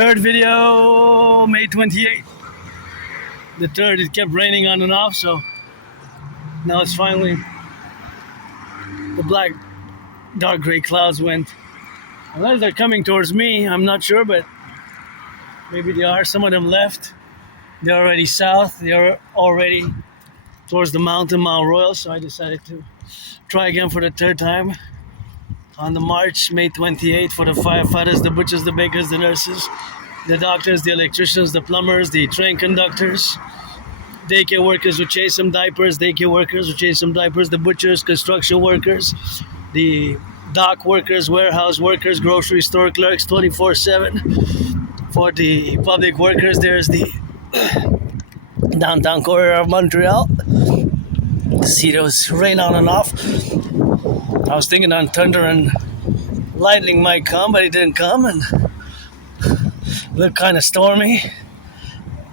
Third video, May 28th. The third, it kept raining on and off, so now it's finally, the black, dark gray clouds went. Unless they're coming towards me, I'm not sure, but maybe they are. Some of them left. They're already south. They're already towards the mountain, Mount Royal, so I decided to try again for the third time on the March, May 28th, for the firefighters, the butchers, the bakers, the nurses, the doctors, the electricians, the plumbers, the train conductors, daycare workers who change some diapers, daycare workers who change some diapers, the butchers, construction workers, the dock workers, warehouse workers, grocery store clerks, 24/7. For the public workers, there's the downtown corridor of Montreal. See those rain on and off. I was thinking on thunder and lightning might come, but it didn't come, and looked kind of stormy.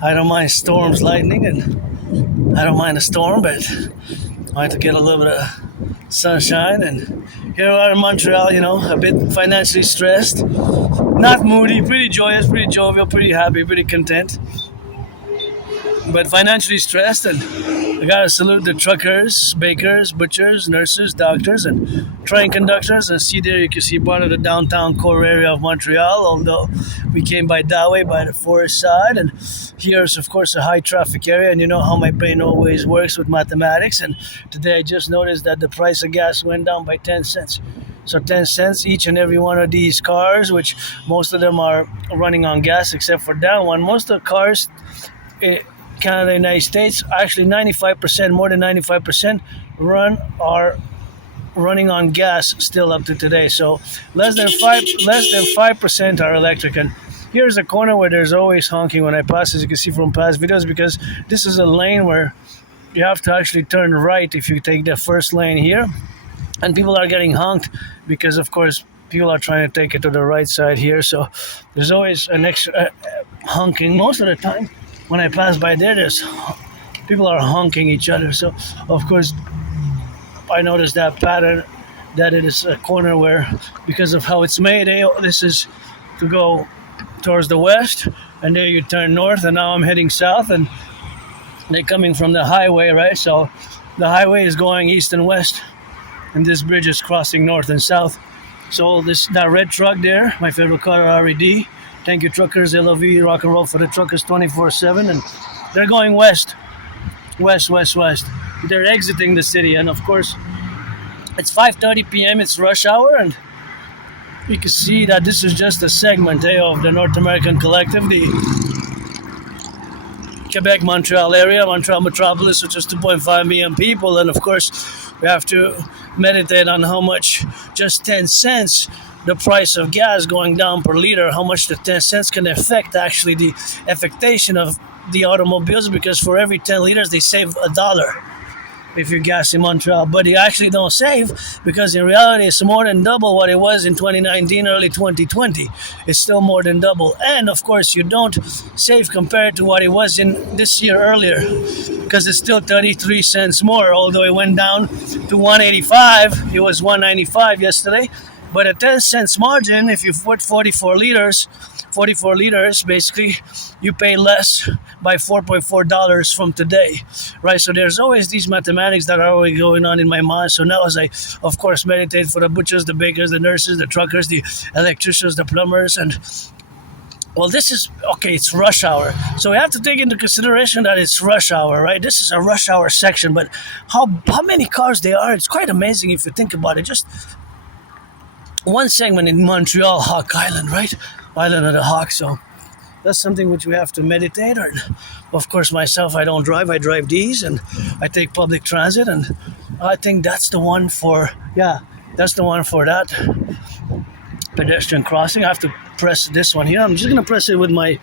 I don't mind storms, lightning, and I don't mind a storm, but I like to get a little bit of sunshine. And here we are in Montreal, you know, a bit financially stressed, not moody, pretty joyous, pretty jovial, pretty happy, pretty content, but financially stressed. And I gotta salute the truckers, bakers, butchers, nurses, doctors, and train conductors. And see there, you can see part of the downtown core area of Montreal, although we came by that way, by the forest side. And here's, of course, a high traffic area, and you know how my brain always works with mathematics. And today I just noticed that the price of gas went down by 10 cents. So 10 cents each and every one of these cars, which most of them are running on gas except for that one. Most of the cars, Canada, United States, actually 95%, more than 95% are running on gas still up to today. So less than 5% are electric. And here's a corner where there's always honking when I pass, as you can see from past videos, because this is a lane where you have to actually turn right if you take the first lane here. And people are getting honked because, of course, people are trying to take it to the right side here. So there's always an extra honking. Most of the time when I pass by there, people are honking each other. So, of course, I noticed that pattern, that it is a corner where, because of how it's made, this is to go towards the west, and there you turn north, and now I'm heading south, and they're coming from the highway, right? So the highway is going east and west, and this bridge is crossing north and south. So that red truck there, my favorite car, RED, thank you truckers, LOV, rock and roll for the truckers 24/7, and they're going west. They're exiting the city, and of course, it's 5:30 p.m., it's rush hour, and you can see that this is just a segment of the North American Collective, the Quebec, Montreal area, Montreal metropolis, which is 2.5 million people, and of course, we have to meditate on how much just 10 cents, the price of gas going down per liter, how much the 10 cents can affect actually the affectation of the automobiles, because for every 10 liters they save $1 if you're gas in Montreal. But you actually don't save, because in reality it's more than double what it was in 2019, early 2020. It's still more than double. And of course you don't save compared to what it was in this year earlier, because it's still 33 cents more, although it went down to 185. It was 195 yesterday. But a 10 cents margin, if you put 44 liters, basically, you pay less by $4.4 from today, right? So there's always these mathematics that are always going on in my mind. So now as I, of course, meditate for the butchers, the bakers, the nurses, the truckers, the electricians, the plumbers, and well, this is, okay, it's rush hour. So we have to take into consideration that it's rush hour, right? This is a rush hour section, but how many cars there are, it's quite amazing if you think about it. Just one segment in Montreal, Hawk Island, right? Island of the Hawk. So that's something which we have to meditate on. Of course, myself, I don't drive. I drive these, and I take public transit, and I think that's the one for, that pedestrian crossing. I have to press this one here. I'm just going to press it with my,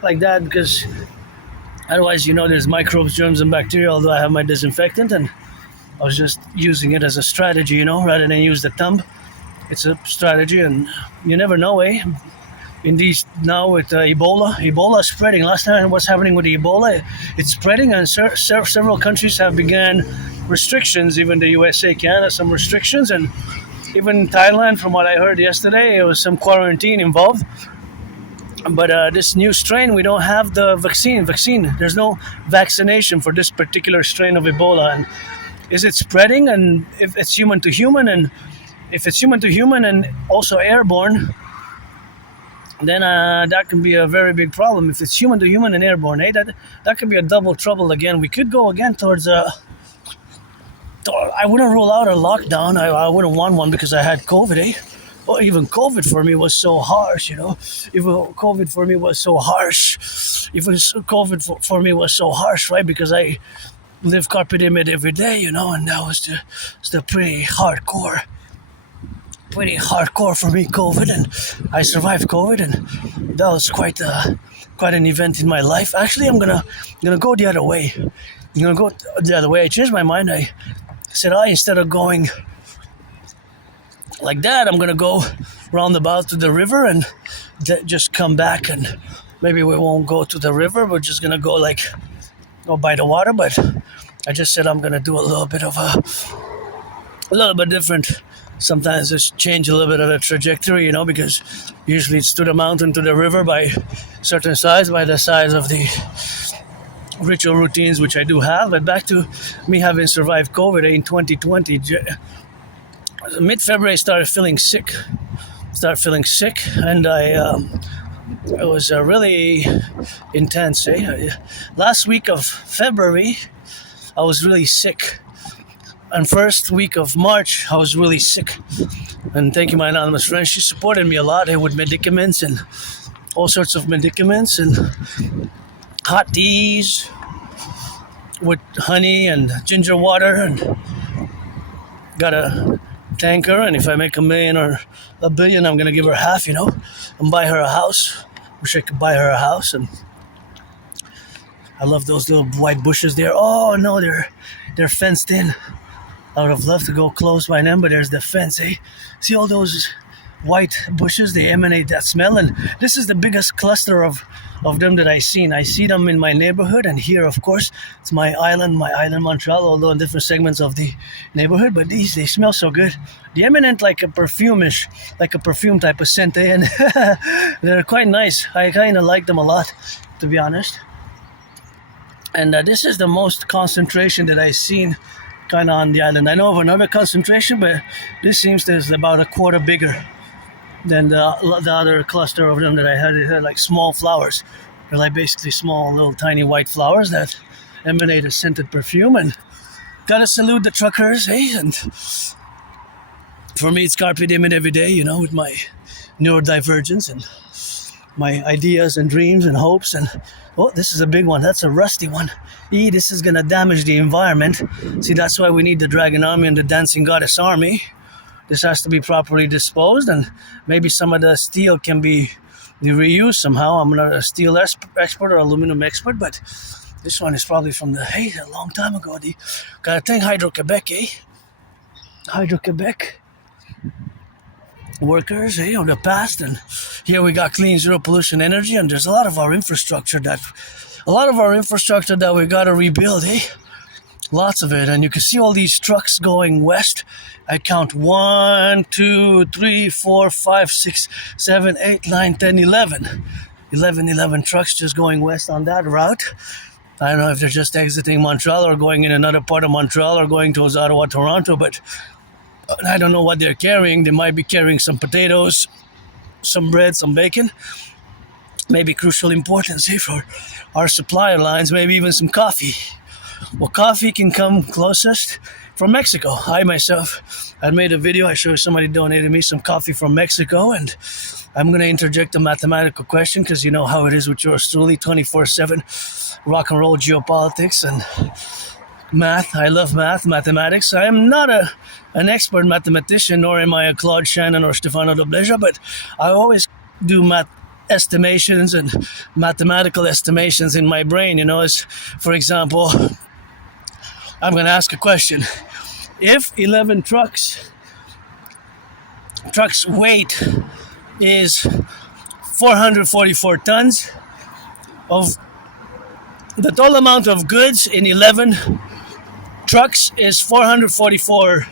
like that, because otherwise, you know, there's microbes, germs, and bacteria, although I have my disinfectant, and I was just using it as a strategy, you know, rather than use the thumb. It's a strategy, and you never know, eh? In these, now with Ebola is spreading. Last time what's happening with Ebola, it's spreading, and several countries have began restrictions, even the USA, Canada, some restrictions, and even Thailand, from what I heard yesterday, there was some quarantine involved. But this new strain, we don't have the vaccine. There's no vaccination for this particular strain of Ebola. And is it spreading? And if it's human to human, and if it's human to human and also airborne, then that can be a very big problem. If it's human to human and airborne, that could be a double trouble again. We could go again towards I wouldn't rule out a lockdown. I wouldn't want one because I had COVID, Or even COVID for me was so harsh, Even COVID for me was so harsh. Even COVID for me was so harsh, right? Because I live carpe diem every day, and that was the pretty hardcore for me, COVID, and I survived COVID, and that was quite an event in my life. Actually, I'm gonna go the other way. I'm gonna go the other way. I changed my mind. I said, instead of going like that, I'm gonna go roundabout to the river and just come back, and maybe we won't go to the river. We're just gonna go by the water. But I just said I'm gonna do a little bit different. Sometimes just change a little bit of the trajectory, because usually it's to the mountain, to the river by certain size, by the size of the ritual routines, which I do have. But back to me having survived COVID in 2020, mid-February I started feeling sick, and it was really intense. Last week of February, I was really sick. And first week of March, I was really sick. And thank you, my anonymous friend. She supported me a lot with medicaments and all sorts of medicaments and hot teas with honey and ginger water. And got a tanker. And if I make $1 million or $1 billion, I'm going to give her half, and buy her a house. Wish I could buy her a house. And I love those little white bushes there. Oh, no, they're fenced in. I would have loved to go close by them, but there's the fence, See all those white bushes? They emanate that smell, and this is the biggest cluster of them that I've seen. I see them in my neighborhood, and here, of course, it's my island, Montreal, although in different segments of the neighborhood, but they smell so good. They emanate like a perfume type of scent, And they're quite nice. I kind of like them a lot, to be honest. And this is the most concentration that I've seen kind of on the island. I know of another concentration, but this seems there's about a quarter bigger than the other cluster of them that I had. It had like small flowers. They're like basically small, little tiny white flowers that emanate a scented perfume. And gotta salute the truckers, And for me, it's carpe diem every day, with my neurodivergence and my ideas and dreams and hopes. And this is a big one. That's a rusty one. This is going to damage the environment. See, that's why we need the dragon army and the dancing goddess army. This has to be properly disposed, and maybe some of the steel can be reused somehow. I'm not a steel expert or aluminum expert, but this one is probably from a long time ago. Gotta thank Hydro-Quebec, Hydro-Quebec workers, of the past. And here we got clean zero pollution energy, and there's a lot of our infrastructure that we got to rebuild, Lots of it. And you can see all these trucks going west. I count 1, 2, 3, 4, 5, 6, 7, 8, 9, 10, 11. 11 trucks just going west on that route. I don't know if they're just exiting Montreal or going in another part of Montreal or going towards Ottawa, Toronto, but I don't know what they're carrying. They might be carrying some potatoes, some bread, some bacon. Maybe crucial importance for our supply lines, maybe even some coffee. Well, coffee can come closest from Mexico. I myself had made a video. I showed somebody donated me some coffee from Mexico, and I'm going to interject a mathematical question because you know how it is with yours truly, 24/7 rock and roll geopolitics and math. I love mathematics. I am not an expert mathematician, nor am I a Claude Shannon or Stefano Dobleja, but I always do math estimations and mathematical estimations in my brain, as, for example, I'm going to ask a question. If 11 trucks weight is 444 tons, of the total amount of goods in 11 trucks is 444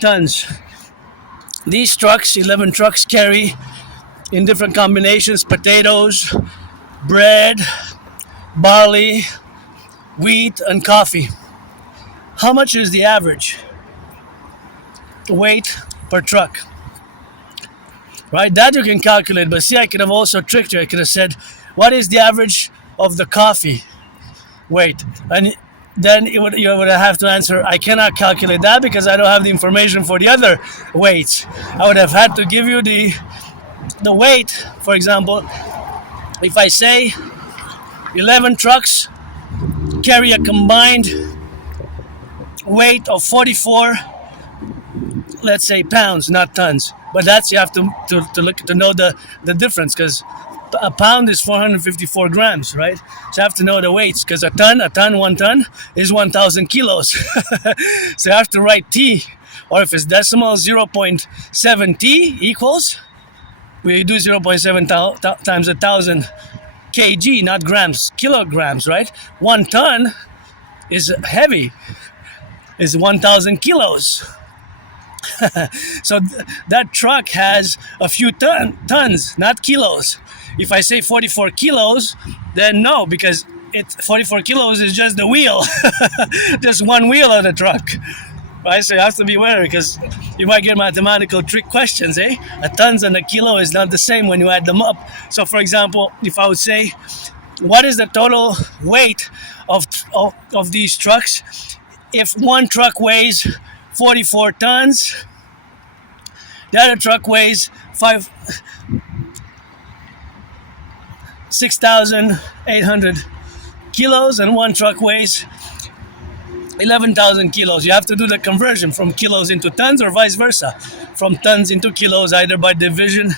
tons. These trucks, 11 trucks, carry in different combinations: potatoes, bread, barley, wheat, and coffee. How much is the average weight per truck? Right, that you can calculate, but see, I could have also tricked you. I could have said, what is the average of the coffee weight? And then you would have to answer, I cannot calculate that because I don't have the information for the other weights. I would have had to give you the weight. For example, if I say 11 trucks carry a combined weight of 44, let's say, pounds, not tons. But that's, you have to look to know the difference, because a pound is 454 grams, right? So you have to know the weights, because one ton is 1,000 kilos. So you have to write T, or if it's decimal, 0.7 T equals, we do 0.7 times 1,000 kg, not grams, kilograms, right? 1 ton is heavy, is 1,000 kilos. So that truck has a few tons, not kilos. If I say 44 kilos, then no, because 44 kilos is just the wheel, just one wheel of the truck. Right? So you have to be aware, because you might get mathematical trick questions, eh? A tons and a kilo is not the same when you add them up. So for example, if I would say, what is the total weight of these trucks? If one truck weighs 44 tons, the other truck weighs 6,800 kilos, and one truck weighs 11,000 kilos. You have to do the conversion from kilos into tons, or vice versa, from tons into kilos, either by division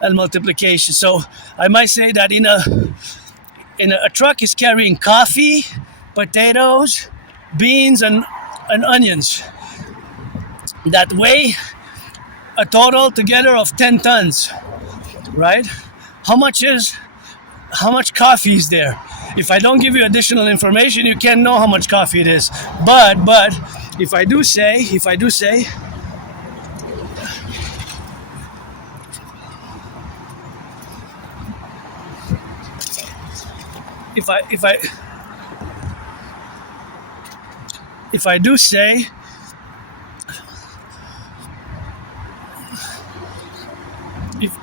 and multiplication. So I might say that in a truck is carrying coffee, potatoes, beans, and onions that weigh a total together of 10 tons, right? How much coffee is there? If I don't give you additional information, you can't know how much coffee it is. But if I do say if I do say,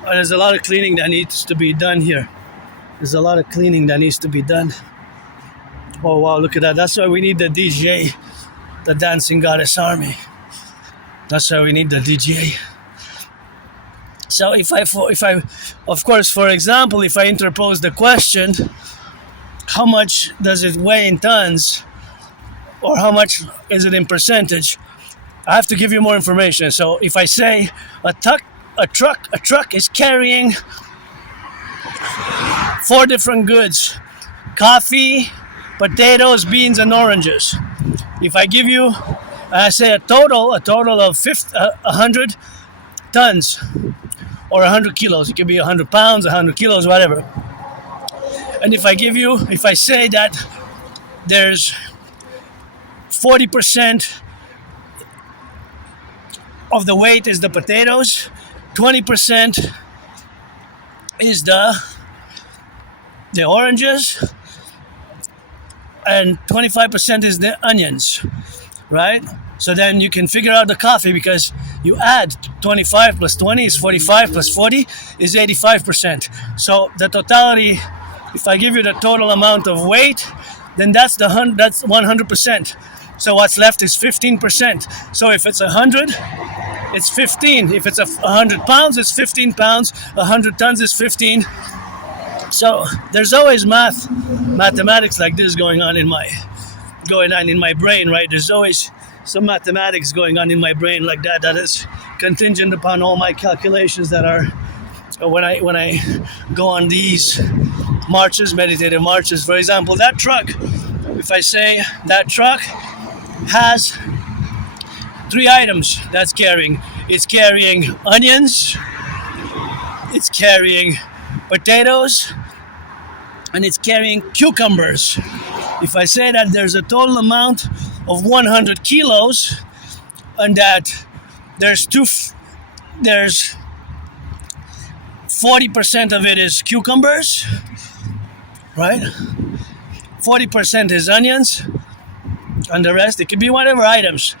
there's a lot of cleaning that needs to be done here. There's a lot of cleaning that needs to be done. Oh wow, look at that. That's why we need the DJ, the Dancing Goddess Army. That's why we need the DJ. So if I, of course, for example, if I interpose the question, how much does it weigh in tons, or how much is it in percentage, I have to give you more information. So if I say a truck is carrying 4 different goods: coffee, potatoes, beans, and oranges. If I give you, I say a total of 100 tons, or 100 kilos. It can be 100 pounds, 100 kilos, whatever. And if I say that there's 40% of the weight is the potatoes, 20% is the oranges, and 25% is the onions, right? So then you can figure out the coffee, because you add 25 plus 20 is 45, plus 40 is 85%. So the totality, if I give you the total amount of weight, then that's 100%. So what's left is 15%. So if it's 100, it's 15. If it's 100 pounds, it's 15 pounds. 100 tons is 15. So there's always mathematics like this going on in my brain, right? There's always some mathematics going on in my brain like that is contingent upon all my calculations that are when I go on these marches, meditative marches. For example, that truck, if I say that truck has 3 items that's carrying. It's carrying onions, it's carrying potatoes, and it's carrying cucumbers. If I say that there's a total amount of 100 kilos, and that there's 40% of it is cucumbers, right? 40% is onions, and the rest, it could be whatever items.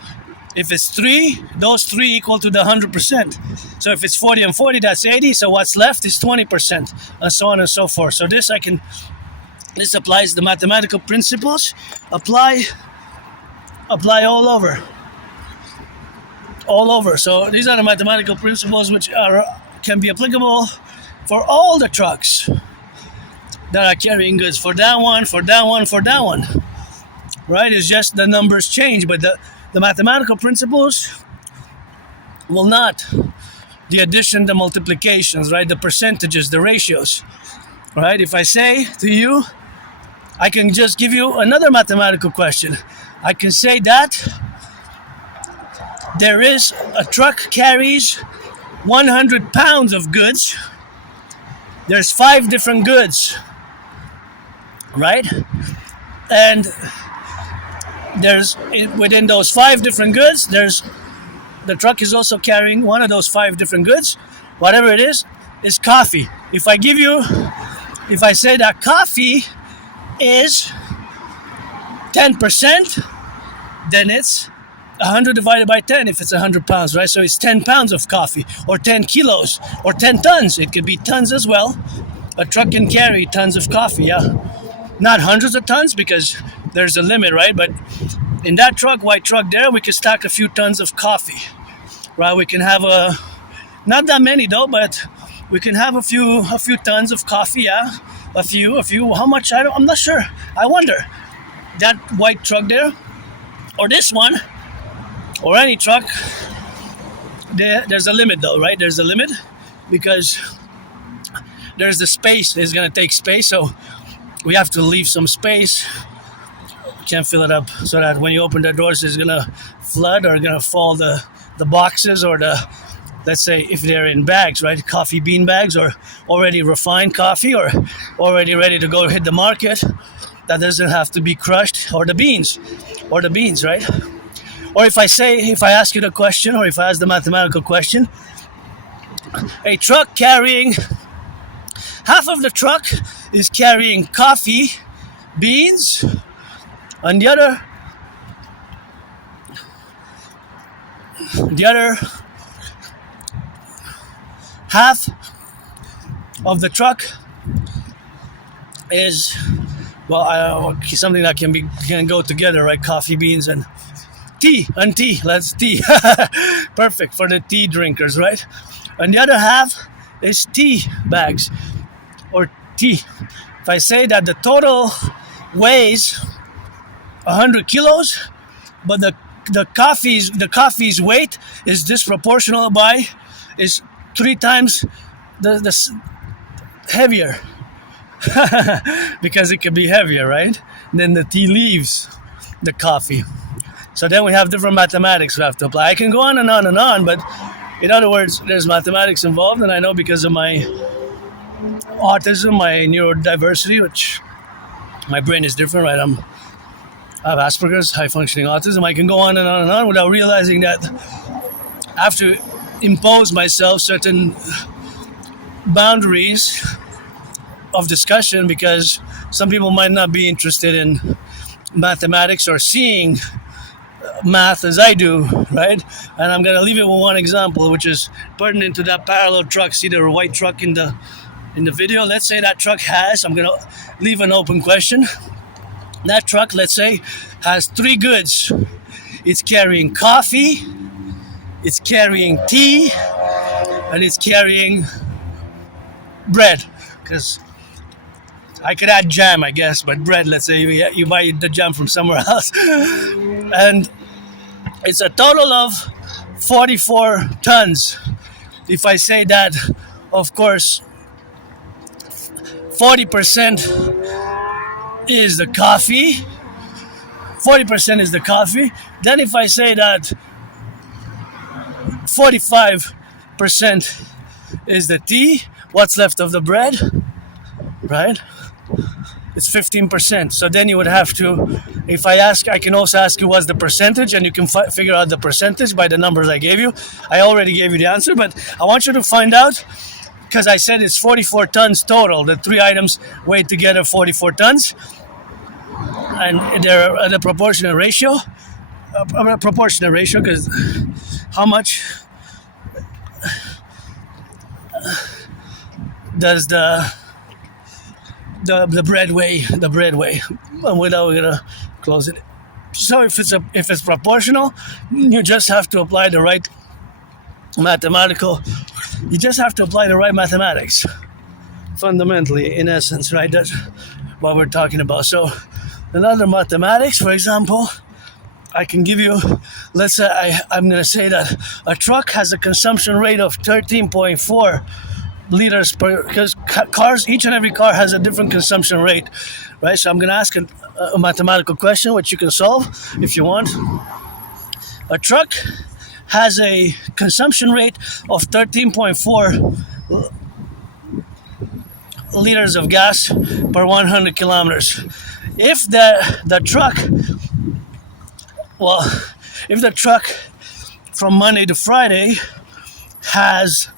If it's 3, those 3 equal to the 100%. So if it's 40 and 40, that's 80. So what's left is 20%, and so on and so forth. So this applies the mathematical principles, apply all over. So these are the mathematical principles which can be applicable for all the trucks that are carrying goods. For that one, right? It's just the numbers change, but the mathematical principles will not. The addition, the multiplications, right? The percentages, the ratios, right? If I say to you, I can just give you another mathematical question. I can say that there is a truck carries 100 pounds of goods. There's 5 different goods, right? And there's within those 5 different goods, the truck is also carrying one of those 5 different goods. Whatever it is coffee. If I say that coffee is 10%, then it's 100 divided by 10 if it's 100 pounds, right? So it's 10 pounds of coffee, or 10 kilos, or 10 tons. It could be tons as well. A truck can carry tons of coffee, yeah. Not hundreds of tons, because there's a limit, right? But in that truck, white truck there, we can stack a few tons of coffee, right? We can have not that many though, but we can have a few tons of coffee, yeah. A few. How much? I'm not sure. I wonder. That white truck there, or this one, or any truck, there's a limit though, right? There's a limit because there's the space. It's gonna take space, so we have to leave some space. We can't fill it up so that when you open the doors, it's gonna flood or gonna fall the boxes or let's say if they're in bags, right? Coffee bean bags or already refined coffee or already ready to go hit the market. That doesn't have to be crushed, or the beans, right? Or if I ask you the question, or if I ask the mathematical question, a truck carrying, half of the truck is carrying coffee, beans, and the other half of the truck is, something that can go together, right? Coffee, beans, and tea. Let's tea. Perfect for the tea drinkers, right? And the other half is tea bags or tea. If I say that the total weighs 100 kilos, but the coffee's weight is disproportional is 3 times the heavier. Because it can be heavier, right? Then the tea leaves the coffee. So then we have different mathematics we have to apply. I can go on and on and on, but in other words, there's mathematics involved, and I know because of my autism, my neurodiversity, which my brain is different, right? I have Asperger's, high-functioning autism. I can go on and on and on without realizing that I have to impose myself certain boundaries of discussion, because some people might not be interested in mathematics or seeing math as I do, right? And I'm gonna leave it with one example, which is pertinent to that parallel truck. See the white truck in the video? Let's say that truck I'm gonna leave an open question. That truck, let's say, has 3 goods. It's carrying coffee, it's carrying tea, and it's carrying bread. Because I could add jam, I guess, but bread, let's say you buy the jam from somewhere else. And it's a total of 44 tons. If I say that, of course, 40% is the coffee. 40% is the coffee. Then if I say that 45% is the tea, what's left of the bread, right? It's 15%. So then you would have to, if I can also ask you what's the percentage, and you can figure out the percentage by the numbers I gave you. I already gave you the answer, but I want you to find out because I said it's 44 tons total. The three items weigh together 44 tons, and they're at a proportionate ratio. A proportionate ratio, because how much does the bread weigh? The bread weigh. And we're gonna close it. So if it's proportional, you just have to apply the right mathematical. You just have to apply the right mathematics. Fundamentally, in essence, right? That's what we're talking about. So, another mathematics, for example, I can give you. Let's say I'm going to say that a truck has a consumption rate of 13.4 liters per. Because cars, each and every car has a different consumption rate, right? So I'm going to ask a mathematical question, which you can solve if you want. A truck has a consumption rate of 13.4 liters of gas per 100 kilometers. If the truck from Monday to Friday has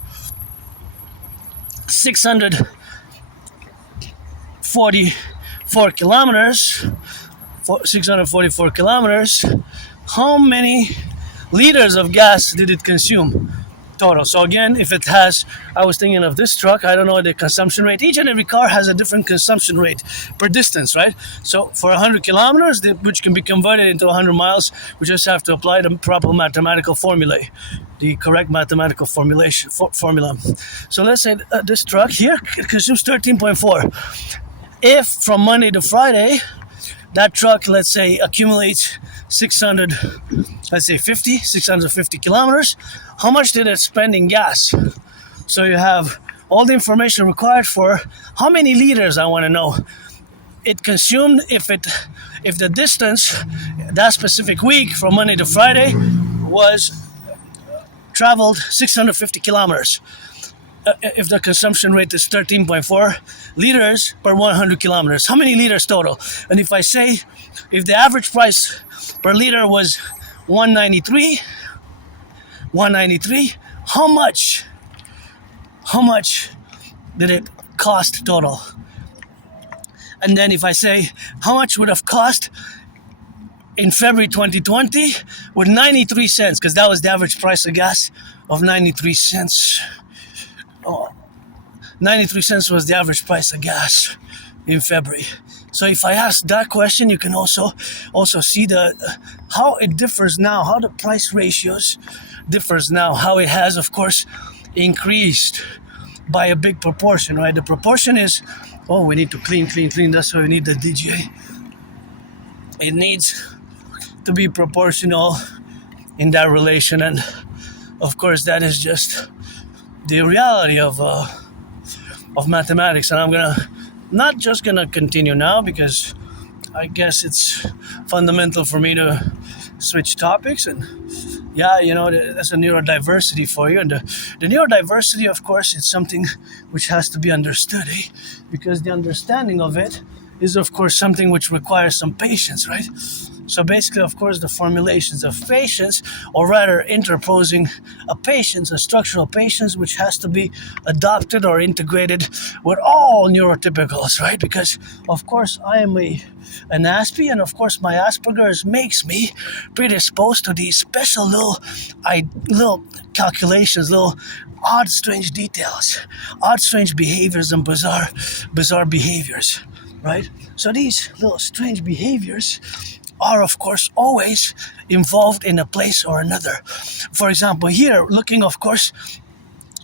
644 kilometers, how many liters of gas did it consume total? So again, if it has, I was thinking of this truck, I don't know the consumption rate. Each and every car has a different consumption rate per distance, right? So for 100 kilometers, which can be converted into 100 miles, we just have to apply the proper mathematical formula, the correct mathematical formula. So let's say this truck here consumes 13.4. If from Monday to Friday, that truck, let's say, accumulates 650 kilometers, how much did it spend in gas? So you have all the information required for how many liters, I want to know, it consumed if the distance that specific week from Monday to Friday was traveled 650 kilometers. If the consumption rate is 13.4 liters per 100 kilometers, how many liters total? And if I say, if the average price per liter was 193, how much did it cost total? And then if I say, how much would have cost in February 2020 with 93 cents, because that was the average price of gas of 93 cents. 93 cents was the average price of gas in February. So if I ask that question, you can also see how it differs now, how the price ratios differs now, how it has, of course, increased by a big proportion, right? The proportion is, we need to clean. That's why we need the DJ. It needs to be proportional in that relation, and of course, that is just the reality of mathematics. And I'm not just gonna continue now, because I guess it's fundamental for me to switch topics. And that's a neurodiversity for you. And the neurodiversity, of course, it's something which has to be understood, because the understanding of it is, of course, something which requires some patience, right? So basically, of course, the formulations of patience, or rather interposing a patience, a structural patience, which has to be adopted or integrated with all neurotypicals, right? Because, of course, I am an Aspie, and of course, my Asperger's makes me predisposed to these special little calculations, little odd, strange details, odd, strange behaviors, and bizarre behaviors, right? So these little strange behaviors are, of course, always involved in a place or another. For example, here, looking, of course,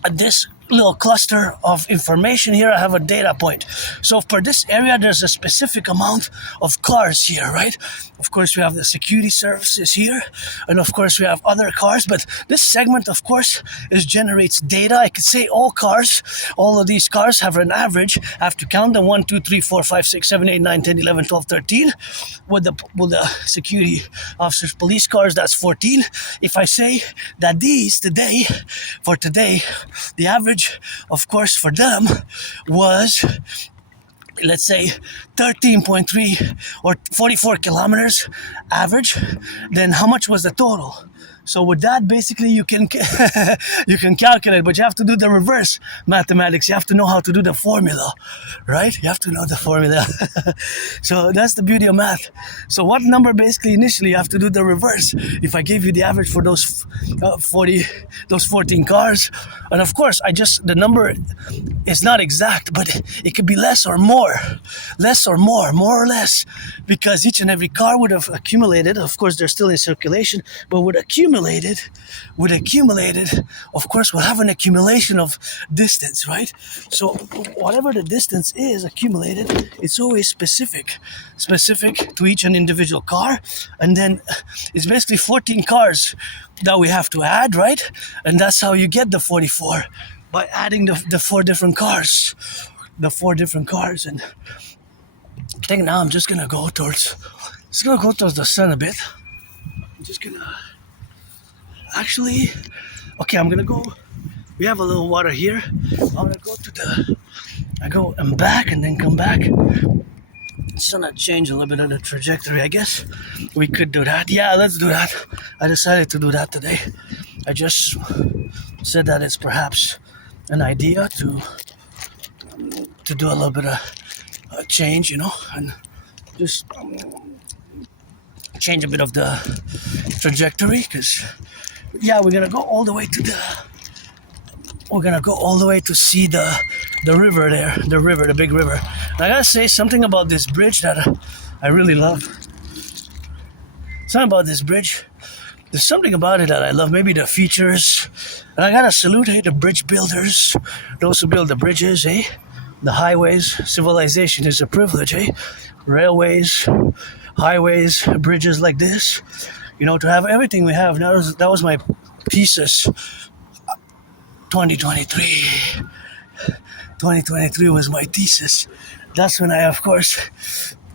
at this little cluster of information here, I have a data point. So for this area, there's a specific amount of cars here, right? Of course, we have the security services here, and of course, we have other cars, but this segment, of course, generates data. I could say all of these cars have an average. I have to count them: 1, 2, 3, 4, 5, 6, 7, 8, 9, 10, 11, 12, 13. With the security officers, police cars, that's 14. If I say that for today, the average, of course, for them was, let's say, 13.3 or 44 kilometers average, then how much was the total? So with that, basically, you can you can calculate, but you have to do the reverse mathematics. You have to know how to do the formula, right? You have to know the formula. So that's the beauty of math. So what number basically initially you have to do the reverse. If I gave you the average for those 14 cars, and of course, the number is not exact, but it could be less or more or less, because each and every car would have accumulated. Of course, they're still in circulation, but would accumulated, of course, we'll have an accumulation of distance, right? So whatever the distance is accumulated, it's always specific to each and individual car. And then it's basically 14 cars that we have to add, right? And that's how you get the 44, by adding the four different cars. And I think now I'm just gonna go towards the sun a bit. I'm just gonna I'm gonna go. We have a little water here. I'm gonna go and back and then come back. Just gonna change a little bit of the trajectory, I guess. We could do that. Yeah, let's do that. I decided to do that today. I just said that it's perhaps an idea to do a little bit of change, and just change a bit of the trajectory, because we're gonna go all the way to see the river there, the big river. And I gotta say something about this bridge that I really love. Something about this bridge. There's something about it that I love. Maybe the features. And I gotta salute the bridge builders, those who build the bridges, the highways. Civilization is a privilege, Railways, highways, bridges like this. To have everything we have. That was my thesis. 2023 was my thesis. That's when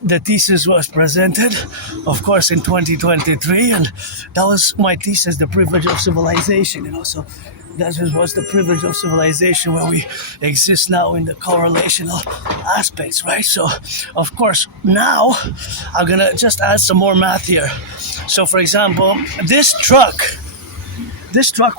the thesis was presented, of course, in 2023, and that was my thesis, the privilege of civilization, So that was the privilege of civilization, where we exist now in the correlational aspects, right? So, of course, now I'm gonna just add some more math here. So, for example, this truck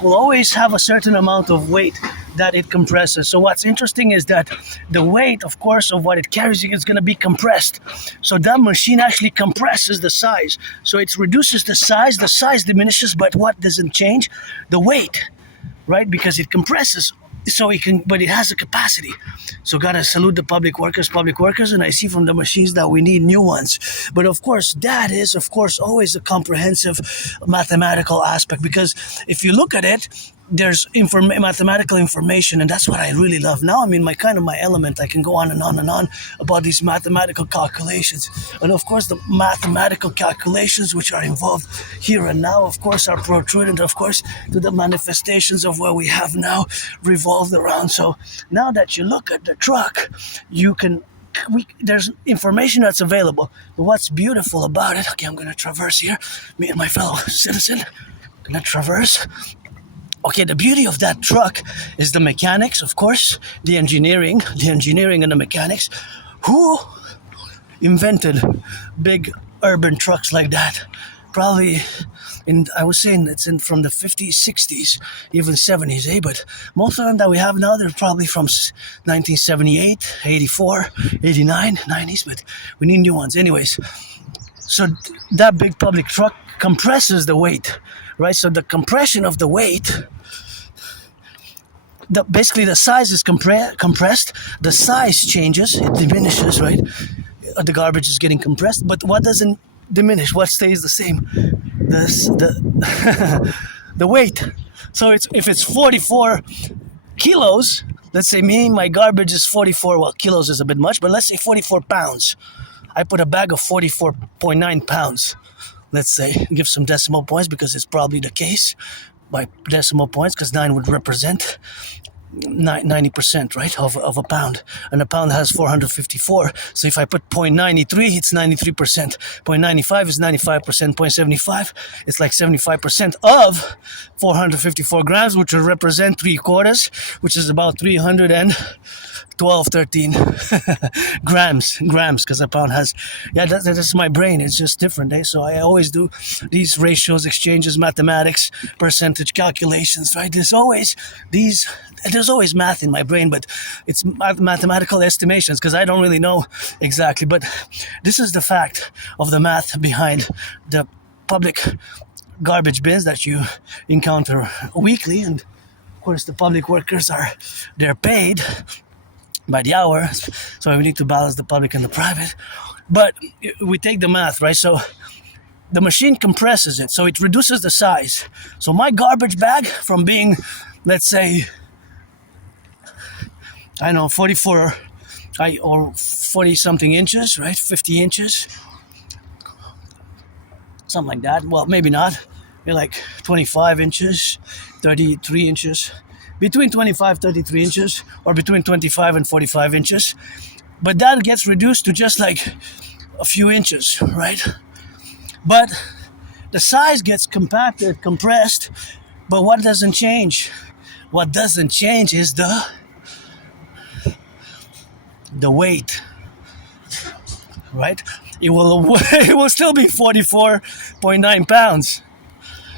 will always have a certain amount of weight that it compresses. So what's interesting is that the weight, of course, of what it carries is going to be compressed. So that machine actually compresses the size. So it reduces the size diminishes, but what doesn't change? The weight, right? Because it compresses. But it has a capacity. So gotta salute the public workers, and I see from the machines that we need new ones. But of course, that is, always a comprehensive mathematical aspect, because if you look at it, there's mathematical information, and that's what I really love. Now I'm in my element. I can go on and on and on about these mathematical calculations. And of course, the mathematical calculations which are involved here and now, of course, are protruded, of course, to the manifestations of what we have now revolved around. So now that you look at the truck, there's information that's available. But what's beautiful about it, I'm going to traverse here, me and my fellow citizen, going to traverse. Okay, the beauty of that truck is the mechanics, of course, the engineering and the mechanics. Who invented big urban trucks like that? Probably, I was saying it's from the 50s, 60s, even 70s, But most of them that we have now, they're probably from 1978, 84, 89, 90s, but we need new ones. Anyways, so that big public truck compresses the weight, right? So the compression of the weight, basically the size is compressed, the size changes, it diminishes, right? The garbage is getting compressed, but what doesn't diminish? What stays the same? The weight. So if it's 44 kilos, let's say my garbage is 44, well, kilos is a bit much, but let's say 44 pounds. I put a bag of 44.9 pounds. Let's say, give some decimal points, because it's probably the case by decimal points, because 9 would represent 90%, right, of a pound. And a pound has 454. So if I put 0.93, it's 93%. 0.95 is 95%. 0.75, it's like 75% of 454 grams, which would represent 3/4, which is about 300 and 12, 13 grams, because a pound has, that's my brain. It's just different, eh? So I always do these ratios, exchanges, mathematics, percentage calculations, right? There's always math in my brain, but it's mathematical estimations because I don't really know exactly. But this is the fact of the math behind the public garbage bins that you encounter weekly. And of course, the public workers they're paid by the hour, so we need to balance the public and the private. But we take the math, right? So the machine compresses it, so it reduces the size. So my garbage bag from being, let's say, I don't know, 44 or 40 something inches, right? 50 inches, something like that. Well, maybe not. Maybe like 25 inches, 33 inches. Between 25, 33 inches, or between 25 and 45 inches. But that gets reduced to just like a few inches, right? But the size gets compacted, compressed, but what doesn't change? What doesn't change is the weight, right? It will still be 44.9 pounds.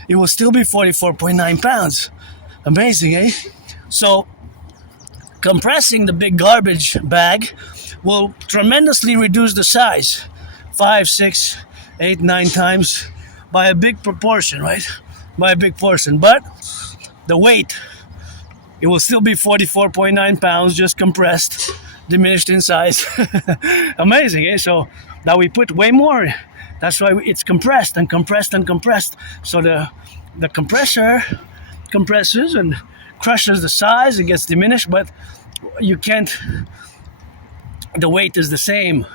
It will still be 44.9 pounds. Amazing, eh? So, compressing the big garbage bag will tremendously reduce the size 5, 6, 8, 9 times by a big proportion, right? By a big portion. But the weight, it will still be 44.9 pounds, just compressed, diminished in size. Amazing, eh? So, now we put way more. That's why it's compressed and compressed and compressed. So, the compressor compresses and crushes the size, it gets diminished, but you can't, the weight is the same,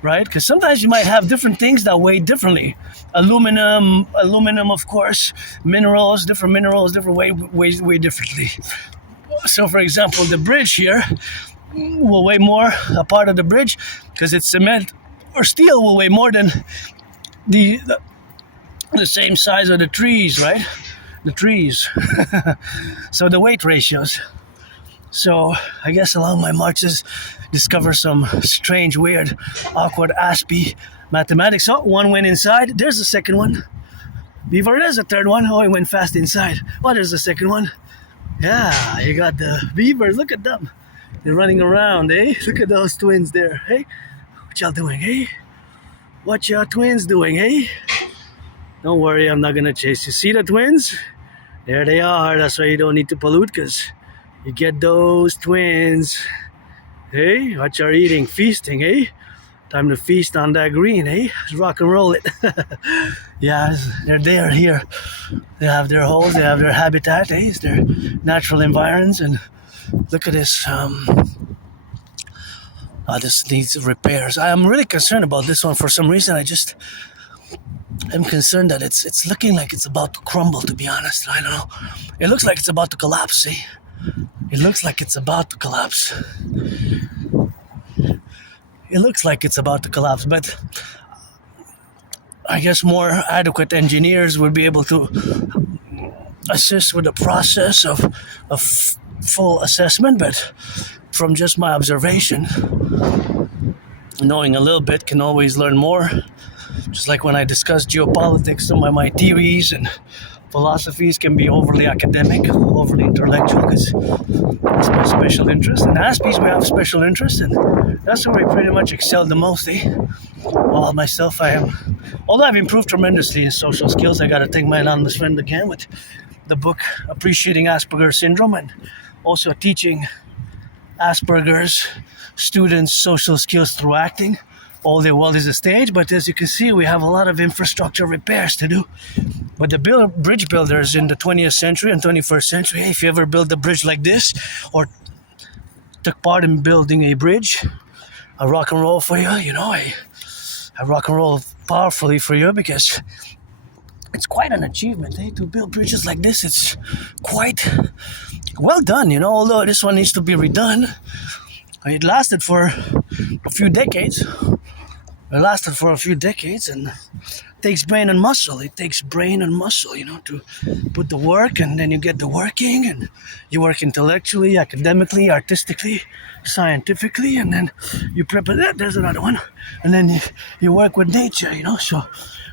right? Because sometimes you might have different things that weigh differently. Aluminum, of course, different minerals, weigh differently. So for example, the bridge here will weigh more, a part of the bridge, because it's cement or steel will weigh more than the same size of the trees, right? The trees. So the weight ratios. So I guess along my marches, discover some strange, weird, awkward Aspiesque mathematics. Oh, one went inside. There's the second one. Beaver, there's the third one. Oh, he went fast inside. Oh, there's the second one. Yeah, you got the beavers. Look at them. They're running around, eh? Look at those twins there. Hey, what y'all doing, eh? What y'all twins doing, eh? Don't worry, I'm not gonna chase you. See the twins? There they are. That's why you don't need to pollute, because you get those twins. Hey, what you're eating? Feasting, eh? Time to feast on that green, eh? Let's rock and roll it. Yeah, they're here. They have their holes, they have their habitat, eh? It's their natural environs. And look at this. This needs repairs. I am really concerned about this one for some reason. I'm concerned that it's looking like it's about to crumble, to be honest. I don't know. It looks like it's about to collapse, see? It looks like it's about to collapse. It looks like it's about to collapse, but I guess more adequate engineers would be able to assist with the process of full assessment. But from just my observation, knowing a little bit can always learn more. Just like when I discuss geopolitics, some of my theories and philosophies can be overly academic, overly intellectual, because that's my special interest. And Aspiesque, we have special interest, and that's where we pretty much excel the most, eh? Well, myself, although I've improved tremendously in social skills, I gotta thank my anonymous friend again with the book Appreciating Asperger's Syndrome, and also teaching Asperger's students social skills through acting. All the world is a stage, but as you can see, we have a lot of infrastructure repairs to do. But the bridge builders in the 20th century and 21st century, hey, if you ever build a bridge like this, or took part in building a bridge, I rock and roll for you, I rock and roll powerfully for you, because it's quite an achievement, eh? To build bridges like this. It's quite well done, although this one needs to be redone. It lasted for a few decades. And takes brain and muscle. It takes brain and muscle, to put the work, and then you get the working, and you work intellectually, academically, artistically, scientifically, and then you prepare that. There's another one, and then you work with nature, So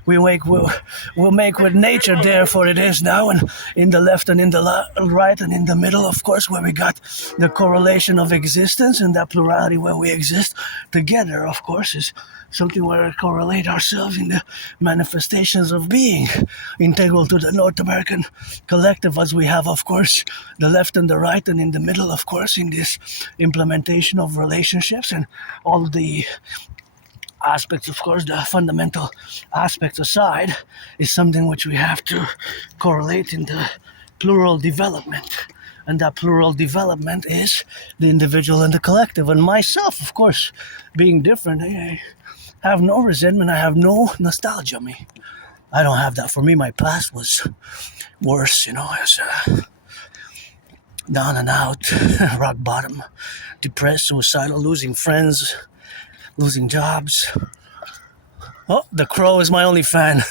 we'll make with nature. Therefore, it is now, and in the left and in the right and in the middle, of course, where we got the correlation of existence and that plurality where we exist together. Of course, is something where we correlate ourselves in the manifestations of being, integral to the North American collective, as we have, of course, the left and the right, and in the middle, of course, in this implementation of relationships and all the aspects, of course, the fundamental aspects aside, is something which we have to correlate in the plural development. And that plural development is the individual and the collective. And myself, of course, being different, I have no resentment, I have no nostalgia. I don't have that. For me, my past was worse, as down and out, rock bottom, depressed, suicidal, losing friends, losing jobs. Oh, the Crow is my only fan.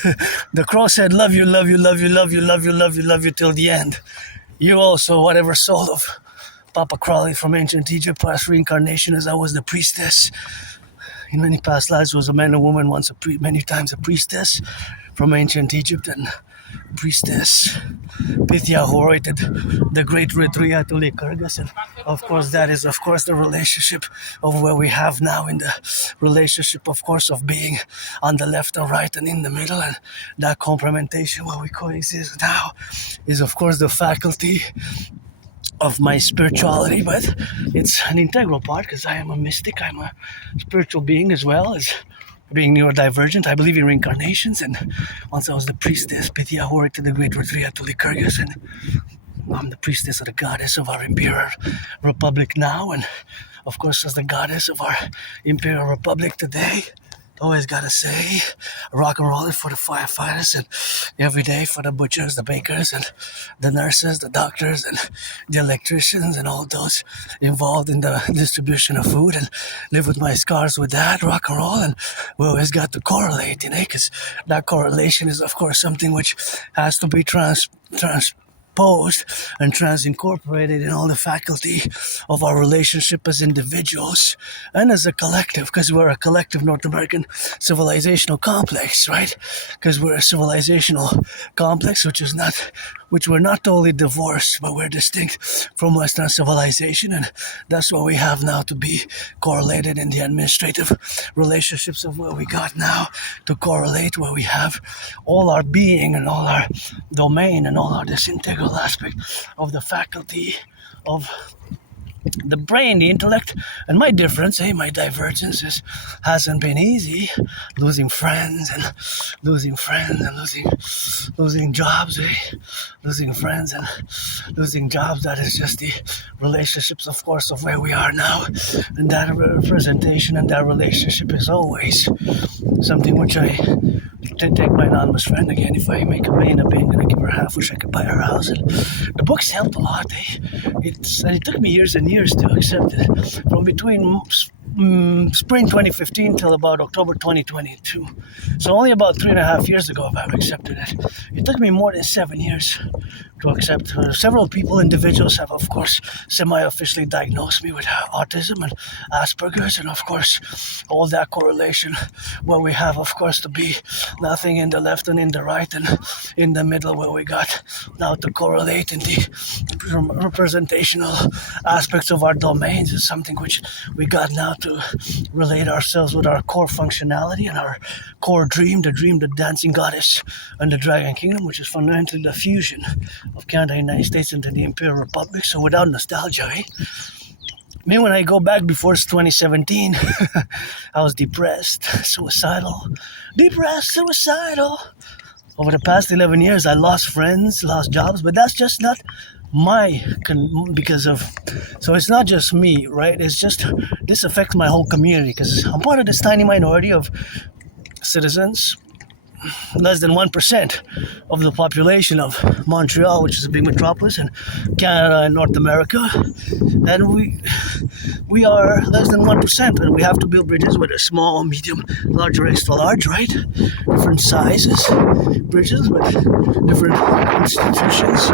The Crow said, love you, love you, love you, love you, love you, love you, love you till the end. You also, whatever soul of Papa Crawley from ancient Egypt, past reincarnation as I was the priestess. In many past lives was a man or woman, once many times a priestess from ancient Egypt, and priestess Pythia who orated the great Retria to Lycurgus. And of course that is of course the relationship of where we have now, in the relationship of course of being on the left and right and in the middle, and that complementation where we coexist now is of course the faculty of my spirituality, but it's an integral part because I am a mystic, I'm a spiritual being as well as being neurodivergent. I believe in reincarnations, and once I was the priestess Pythia who to the great Retria to Lycurgus, and I'm the priestess of the goddess of our Imperial Republic now, and of course as the goddess of our Imperial Republic today. Always gotta say, rock and roll it for the firefighters, and every day for the butchers, the bakers, and the nurses, the doctors, and the electricians, and all those involved in the distribution of food, and live with my scars with that, rock and roll, and we always got to correlate, because that correlation is, of course, something which has to be transposed and trans-incorporated in all the faculty of our relationship as individuals and as a collective, because we're a collective North American civilizational complex, right? Because we're a civilizational complex which we're not totally divorced, but we're distinct from Western civilization, and that's what we have now to be correlated in the administrative relationships of what we got now to correlate where we have all our being and all our domain and all our disintegral aspect of the faculty of the brain, the intellect, and my difference, my divergence hasn't been easy. Losing friends and losing jobs, losing friends and losing jobs. That is just the relationships, of course, of where we are now, and that representation and that relationship is always something which I take my anonymous friend again. If I make a million, I'm gonna give her half, wish I could buy her house. And the books helped a lot. It took me years and years to accept it. From between spring 2015 till about October 2022. So only about 3.5 years ago I've accepted it. It took me more than 7 years to accept. Several individuals have, of course, semi-officially diagnosed me with autism and Asperger's, and of course all that correlation where we have, of course, to be nothing in the left and in the right and in the middle, where we got now to correlate in the representational aspects of our domains is something which we got now to relate ourselves with our core functionality and our core dream, the dancing goddess and the dragon kingdom, which is fundamentally the fusion of Canada, United States into the Imperial Republic. So without nostalgia, when I go back before 2017, I was depressed, suicidal. Over the past 11 years, I lost friends, lost jobs, but that's just not so it's not just me, right? It's just, this affects my whole community, because I'm part of this tiny minority of citizens, less than 1% of the population of Montreal, which is a big metropolis, and Canada and North America. And we are less than 1%, and we have to build bridges with a small, medium, large, or extra large, right? Different sizes, bridges with different institutions,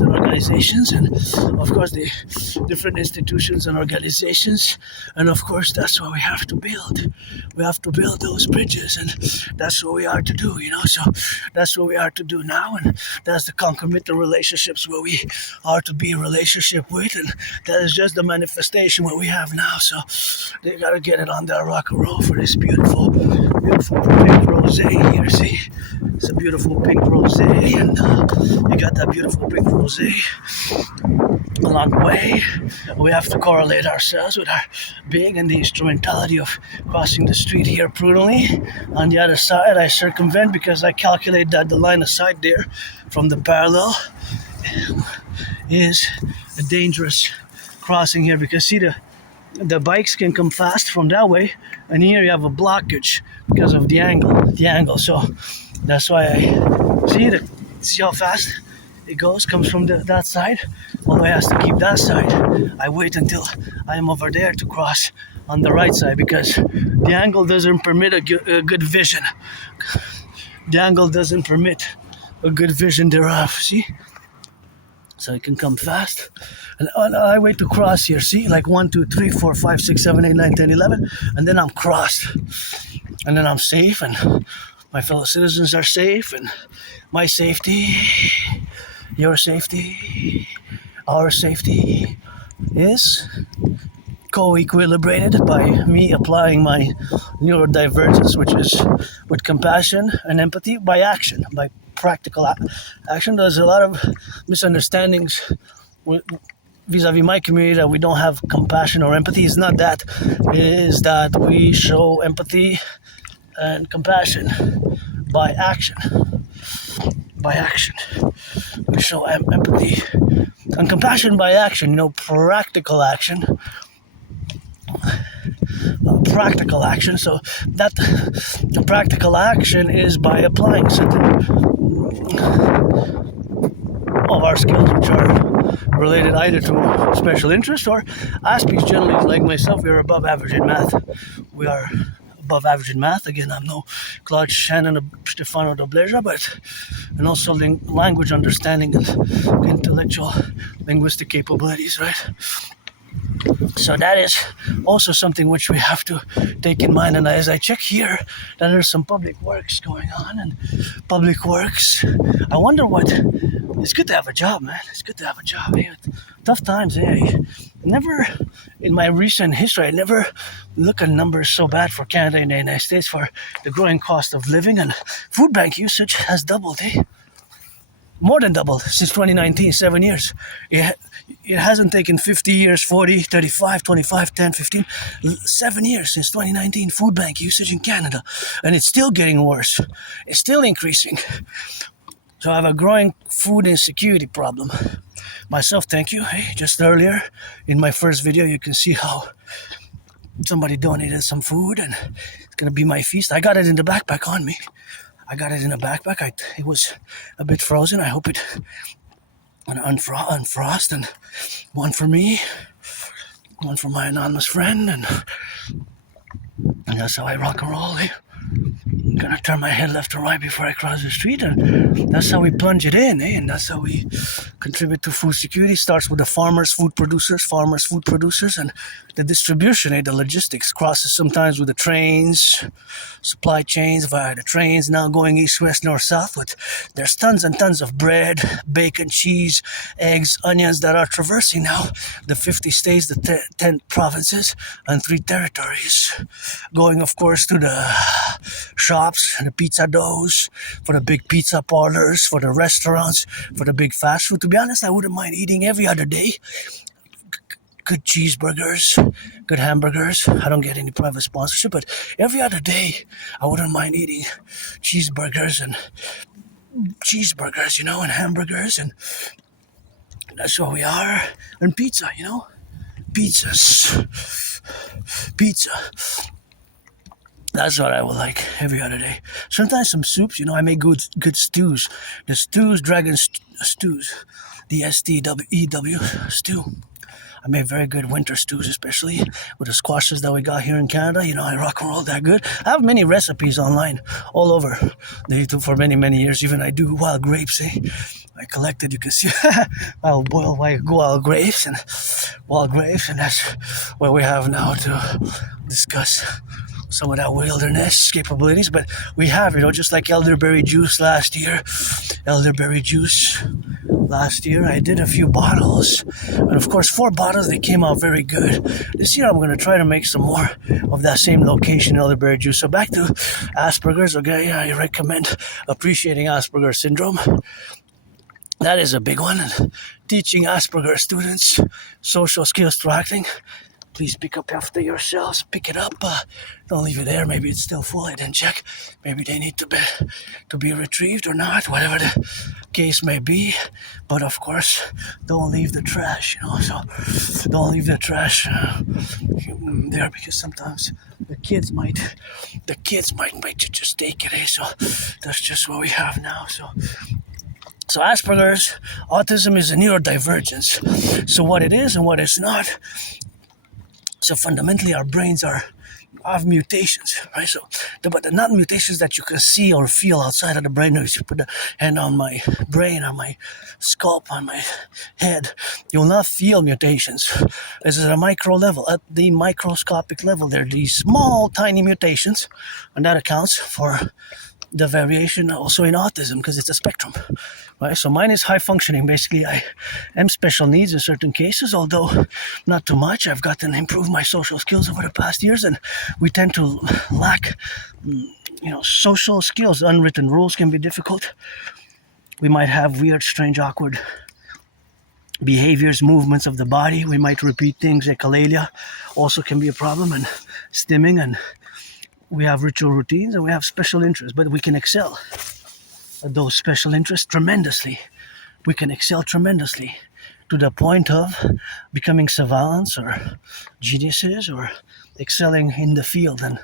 and organizations, and of course the different institutions and organizations, and of course that's what we have to build. We have to build those bridges, and that's what we are to do, so that's what we are to do now, and that's the concomitant relationships where we are to be in relationship with, and that is just the manifestation what we have now. So they gotta get it on that rock and roll for this beautiful pink rosé here. See, it's a beautiful pink rosé, and you got that beautiful pink rosé along the way. We have to correlate ourselves with our being and the instrumentality of crossing the street here prudently. On the other side, I circumvent because I calculate that the line of sight there from the parallel is a dangerous crossing here, because see, the bikes can come fast from that way, and here you have a blockage because of the angle. So that's why I see how fast it comes from that side. Although it has to keep that side, I wait until I am over there to cross on the right side, because the angle doesn't permit a good vision. The angle doesn't permit a good vision thereof, see? So it can come fast. And I wait to cross here, see? Like 1, 2, 3, 4, 5, 6, 7, 8, 9, 10, 11. And then I'm crossed. And then I'm safe, and my fellow citizens are safe, and my safety, your safety, our safety is co-equilibrated by me applying my neurodivergence, which is with compassion and empathy, by action, by practical action. There's a lot of misunderstandings vis-a-vis my community, that we don't have compassion or empathy. It's not that. It is that we show empathy and compassion by action. By action. We show empathy and compassion by action, practical action. Practical action. So that the practical action is by applying certain of our skills, which are related either to special interest or Aspiesque. Generally, like myself, we are above average in math. We are above average in math. Again, I'm no Claude Shannon or Stefano Dobleja, and also language understanding and intellectual linguistic capabilities, right? So that is also something which we have to take in mind. And as I check here, that there's some public works going on, and public works, I wonder it's good to have a job, man. It's good to have a job. Hey, tough times, hey. Never, in my recent history, I never look at numbers so bad for Canada and the United States for the growing cost of living, and food bank usage has doubled, hey. More than doubled since 2019, 7 years. It hasn't taken 50 years, 40, 35, 25, 10, 15, 7 years since 2019, food bank usage in Canada. And it's still getting worse. It's still increasing. So I have a growing food insecurity problem. Myself, thank you. Hey, just earlier in my first video, you can see how somebody donated some food, and it's going to be my feast. I got it in the backpack on me. It was a bit frozen. I hope it unfrost, and one for me, one for my anonymous friend, and that's how I rock and roll. I'm gonna turn my head left to right before I cross the street, and that's how we plunge it in, and that's how we contribute to food security. Starts with the farmers, food producers, and the distribution, the logistics crosses sometimes with the trains, supply chains via the trains, now going east, west, north, south. But there's tons and tons of bread, bacon, cheese, eggs, onions that are traversing now the 50 states, the 10 provinces, and 3 territories, going, of course, to the shops, the pizza doughs, for the big pizza parlors, for the restaurants, for the big fast food. To be honest, I wouldn't mind eating every other day good cheeseburgers, good hamburgers. I don't get any private sponsorship, but every other day I wouldn't mind eating cheeseburgers, and hamburgers, and that's what we are. And pizza, pizza. That's what I would like every other day. Sometimes some soups, I make good stews. The stews, dragon stews, the S-T-W-E-W, stew. I make very good winter stews, especially with the squashes that we got here in Canada. I rock and roll that good. I have many recipes online all over the YouTube for many, many years. Even I do wild grapes, I collected, you can see, I'll boil wild grapes, and that's what we have now to discuss some of that wilderness capabilities. But we have, just like elderberry juice last year, I did a few bottles, and of course 4 bottles, they came out very good. This year I'm going to try to make some more of that same location elderberry juice. So back to Asperger's. Okay, I recommend appreciating Asperger's syndrome. That is a big one. And teaching Asperger students social skills through acting. Please pick up after yourselves. Pick it up. Don't leave it there. Maybe it's still full. I didn't check. Maybe they need to be retrieved or not. Whatever the case may be. But of course, don't leave the trash. So don't leave the trash there, because sometimes the kids might just take it. So that's just what we have now. So Asperger's, autism is a neurodivergence. So what it is and what it's not. So fundamentally, our brains have mutations, right? But they're not mutations that you can see or feel outside of the brain. If you put a hand on my brain, on my scalp, on my head, you'll not feel mutations. This is at a micro level. At the microscopic level, there are these small, tiny mutations, and that accounts for the variation also in autism, because it's a spectrum, right? So mine is high functioning. Basically, I am special needs in certain cases, although not too much. I've gotten to improve my social skills over the past years, and we tend to lack, social skills. Unwritten rules can be difficult. We might have weird, strange, awkward behaviors, movements of the body. We might repeat things. Echolalia also can be a problem, and stimming, and we have ritual routines, and we have special interests, but we can excel at those special interests tremendously. We can excel tremendously to the point of becoming savants or geniuses or excelling in the field. And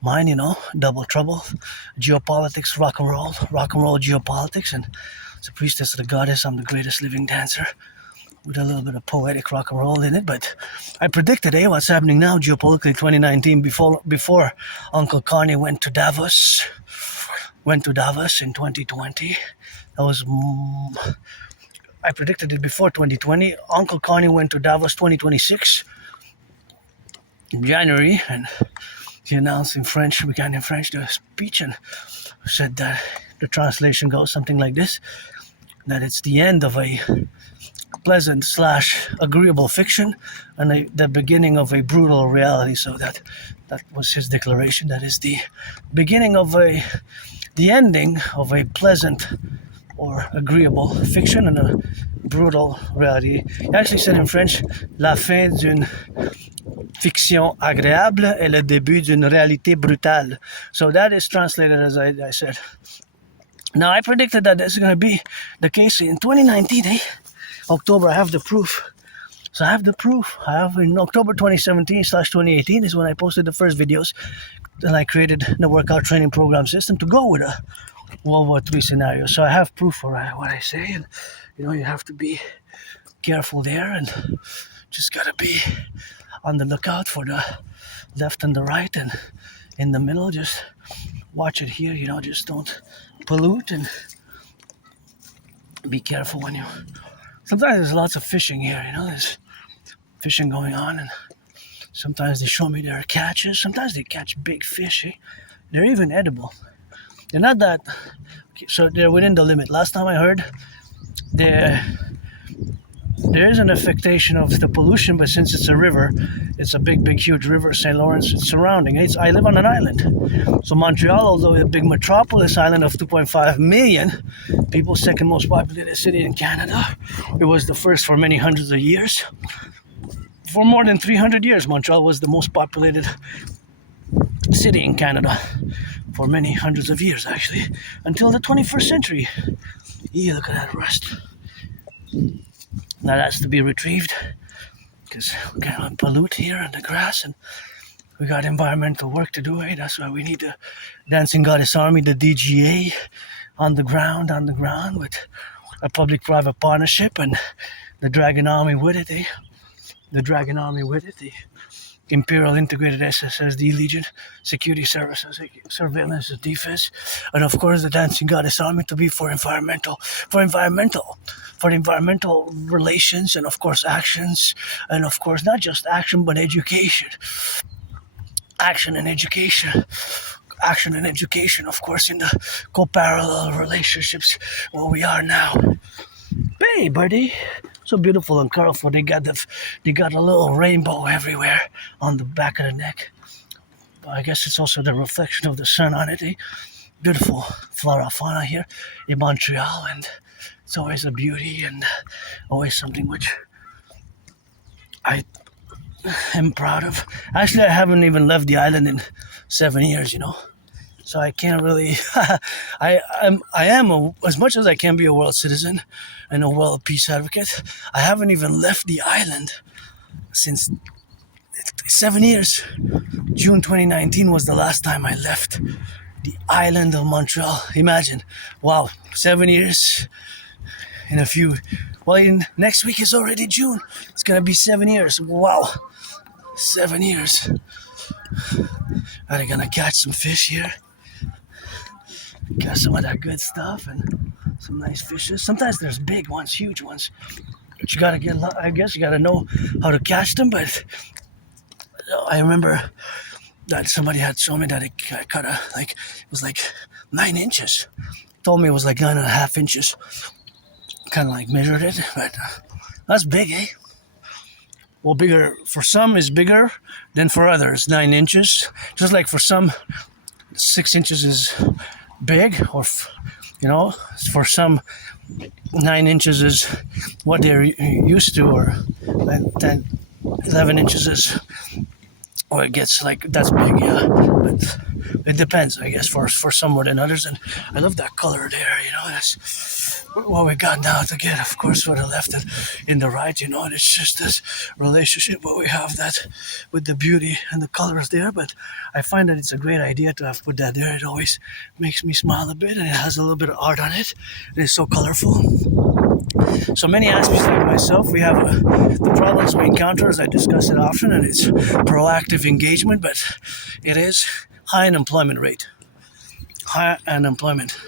mine, double trouble, geopolitics, rock and roll geopolitics, and as a priestess of the goddess, I'm the greatest living dancer, with a little bit of poetic rock and roll in it. But I predicted what's happening now geopolitically 2019 before Uncle Kanye went to Davos in 2020. I predicted it before 2020. Uncle Kanye went to Davos 2026 in January, and he announced began in French the speech, and said that the translation goes something like this, that it's the end of a pleasant / agreeable fiction and the beginning of a brutal reality. So that was his declaration. That is the beginning of the ending of a pleasant or agreeable fiction and a brutal reality. He actually said in French, la fin d'une fiction agréable et le début d'une réalité brutale. So that is translated as I said. Now I predicted that this is going to be the case in 2019, October. I have the proof. So I have the proof. I have in October 2017/2018 is when I posted the first videos, and I created the workout training program system to go with a World War III scenario. So I have proof for what I say, and you have to be careful there, and just gotta be on the lookout for the left and the right, and in the middle, just watch it here. Just don't pollute, and be careful when you. Sometimes there's lots of fishing here, there's fishing going on, and sometimes they show me their catches. Sometimes they catch big fish, They're even edible. They're not that, so they're within the limit. Last time I heard, there is an affectation of the pollution, but since it's a river, it's a big, huge river, St. Lawrence, it's surrounding. I live on an island. So Montreal, although a big metropolis island of 2.5 million people, second most populated city in Canada, it was the first for many hundreds of years. For more than 300 years, Montreal was the most populated city in Canada. For many hundreds of years, actually. Until the 21st century. Look at that rust. Now that's to be retrieved, because we can't pollute here in the grass, and we got environmental work to do. That's why we need the Dancing Goddess Army, the DGA, on the ground with a public-private partnership, and the Dragon Army with it. the Dragon Army with it, the Imperial Integrated SSSD Legion, Security Services, Surveillance, Defense, and of course the Dancing Goddess Army to be for environmental relations, and of course actions, and of course not just action but education. Action and education. Action and education, of course, in the co-parallel relationships where we are now. Hey, buddy. So beautiful and colorful. They got a little rainbow everywhere on the back of the neck. But I guess it's also the reflection of the sun on it. Eh? Beautiful flora fauna here in Montreal, and it's always a beauty and always something which I am proud of. Actually, I haven't even left the island in 7 years, So I can't really. I am as much as I can be a world citizen and a world peace advocate. I haven't even left the island since 7 years. June 2019 was the last time I left the island of Montreal. Imagine, wow, 7 years in a few. Well, next week is already June. It's gonna be 7 years. Wow, 7 years. Are they gonna catch some fish here? Got some of that good stuff and some nice fishes. Sometimes there's big ones, huge ones. But you gotta I guess you gotta know how to catch them. But I remember that somebody had shown me that it caught it was like 9 inches. Told me it was like 9.5 inches. Kind of like measured it, but that's big, eh? Well, bigger for some is bigger than for others. 9 inches, just like for some, 6 inches is big, or for some 9 inches is what they're used to, or 10 11 inches is, or it gets like that's big, yeah. But it depends, I guess, for some more than others. And I love that color there, that's what we got now to get, of course, for the left and in the right, and it's just this relationship where we have that with the beauty and the colors there. But I find that it's a great idea to have put that there. It always makes me smile a bit, and it has a little bit of art on it, and it's so colorful. So many aspects like myself, we have the problems we encounter, as I discuss it often, and it's proactive engagement, but it is high unemployment rate. High unemployment,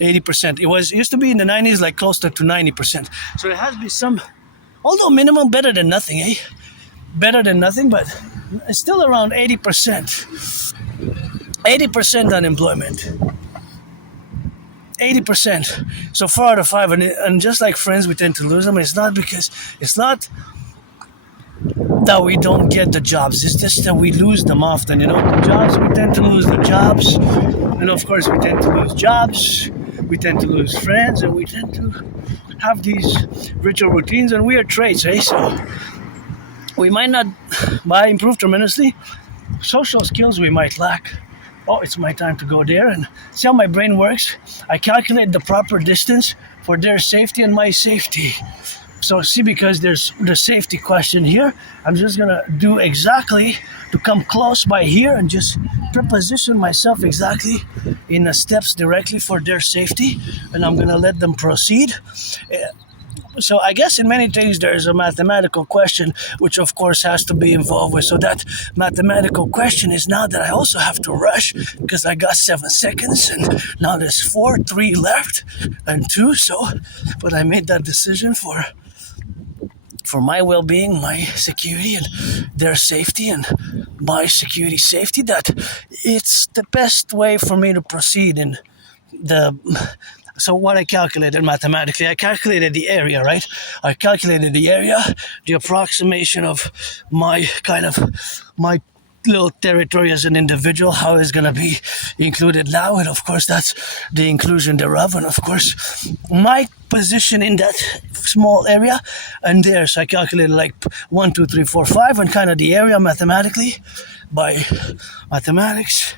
80%. It used to be in the 90s, like closer to 90%. So there has to be some, although minimum, better than nothing, eh? Better than nothing, but it's still around 80%. 80% unemployment. 80%. So 4 out of 5, and just like friends, we tend to lose them. It's not that we don't get the jobs. It's just that we lose them often. The jobs, we tend to lose the jobs. And of course, we tend to lose jobs. We tend to lose friends, and we tend to have these ritual routines and weird traits, eh? So we might not improve tremendously. Social skills we might lack. Oh, it's my time to go there and see how my brain works. I calculate the proper distance for their safety and my safety. So see, because there's the safety question here, I'm just gonna do exactly to come close by here and just preposition myself exactly in the steps directly for their safety, and I'm gonna let them proceed. So I guess in many things there's a mathematical question, which of course has to be involved with. So that mathematical question is now that I also have to rush because I got 7 seconds, and now there's 4, 3 left, and 2. So, but I made that decision for my well-being, my security, and their safety, and my security safety, that it's the best way for me to proceed in the. So what I calculated mathematically, I calculated the area, right? I calculated the area, the approximation of my little territory as an individual, how it's going to be included now, and of course that's the inclusion thereof, and of course my position in that small area and there. So I calculated like 1, 2, 3, 4, 5, and kind of the area mathematically by mathematics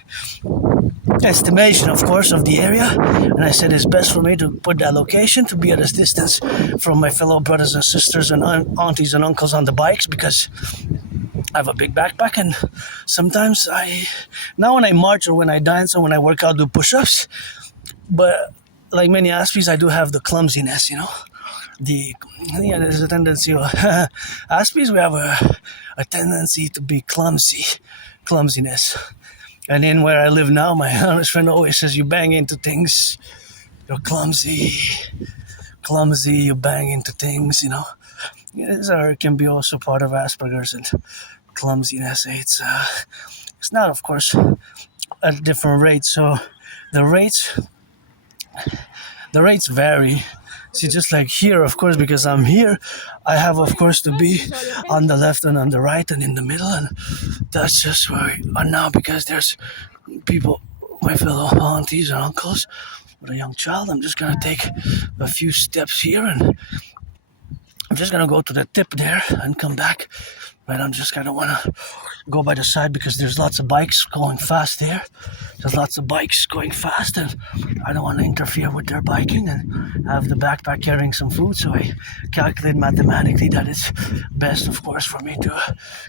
estimation, of course, of the area. And I said it's best for me to put that location to be at a distance from my fellow brothers and sisters and aunties and uncles on the bikes, because I have a big backpack, and sometimes now when I march or when I dance or when I work out, do push-ups, but like many Aspies, I do have the clumsiness, there's a tendency Aspies, we have a tendency to be clumsiness. And in where I live now, my honest friend always says, you bang into things, you're clumsy, you bang into things, This can be also part of Asperger's and clumsiness. It's not, of course, at different rates. So the rates vary. See, just like here, of course, because I'm here, I have, of course, to be on the left and on the right and in the middle, and that's just where we are now, because there's people, my fellow aunties and uncles, with a young child. I'm just going to take a few steps here, and I'm just going to go to the tip there and come back. But I'm just going to want to go by the side because there's lots of bikes going fast there. There's lots of bikes going fast, and I don't want to interfere with their biking and have the backpack carrying some food. So I calculate mathematically that it's best, of course, for me to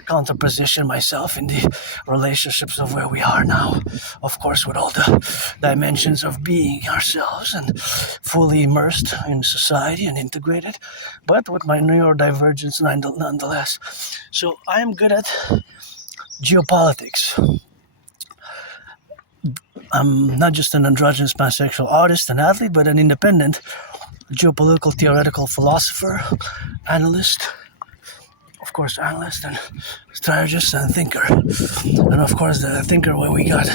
counterposition myself in the relationships of where we are now. Of course, with all the dimensions of being ourselves and fully immersed in society and integrated, but with my neurodivergence nonetheless. So I'm good at geopolitics. I'm not just an androgynous pansexual artist and athlete, but an independent geopolitical theoretical philosopher, analyst, of course, analyst and strategist and thinker. And of course, the thinker where we got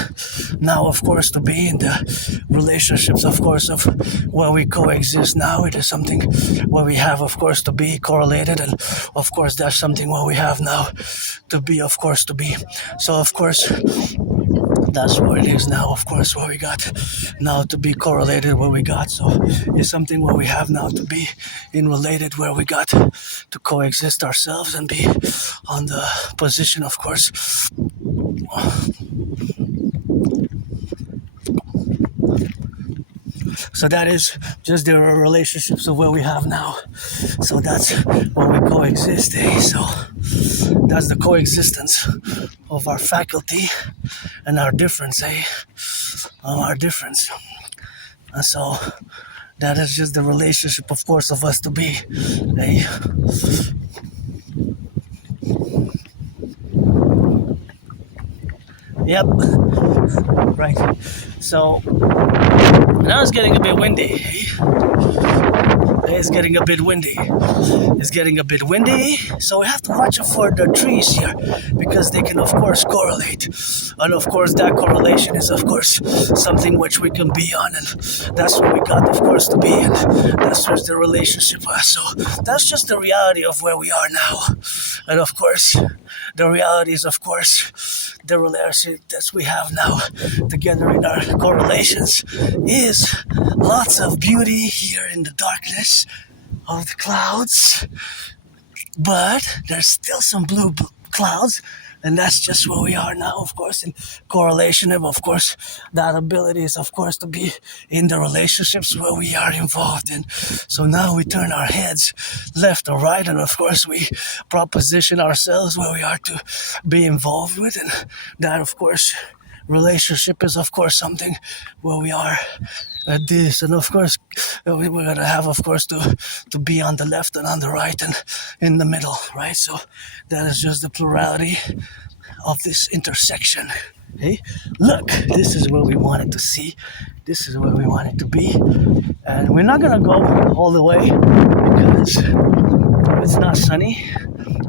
now, of course, to be in the relationships, of course, of where we coexist now. It is something where we have, of course, to be correlated. And of course, that's something where we have now to be, of course, to be. So, of course, that's where it is now, of course, where we got now to be correlated, where we got. So it's something where we have now to be in related, where we got to coexist ourselves and be on the position, of course. So that is just the relationships of where we have now. So that's where we coexist, So that's the coexistence of our faculty and our difference, Our difference. And so that is just the relationship, of course, of us to be, Yep. Right. So now it's getting a bit windy. It's getting a bit windy. So we have to watch out for the trees here because they can, of course, correlate. And of course, that correlation is, of course, something which we can be on. And that's what we got, of course, to be. And that's just the relationship. So that's just the reality of where we are now. And of course, the reality is, of course, the relationship that we have now together in our correlations is lots of beauty here in the darkness of the clouds, but there's still some blue clouds, and that's just where we are now, of course, in correlation. And of course, that ability is, of course, to be in the relationships where we are involved in. So now we turn our heads left or right, and of course, we proposition ourselves where we are to be involved with, and that, of course, relationship is, of course, something where we are at this, and of course we're gonna have, of course, to be on the left and on the right and in the middle, right? So that is just the plurality of this intersection. Hey, look, this is where we wanted to see, this is where we wanted to be, and we're not gonna go all the way because it's not sunny.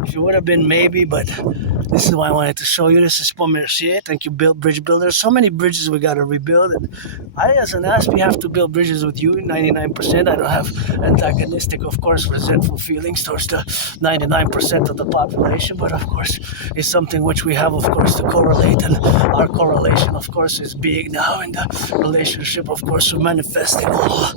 If it would have been, maybe, but this is why I wanted to show you. This is Mercier. Thank you, bridge builders. So many bridges we got to rebuild. And I, as an Aspie, have to build bridges with you, 99%. I don't have antagonistic, of course, resentful feelings towards the 99% of the population. But, of course, it's something which we have, of course, to correlate. And our correlation, of course, is big now in the relationship, of course, of manifesting all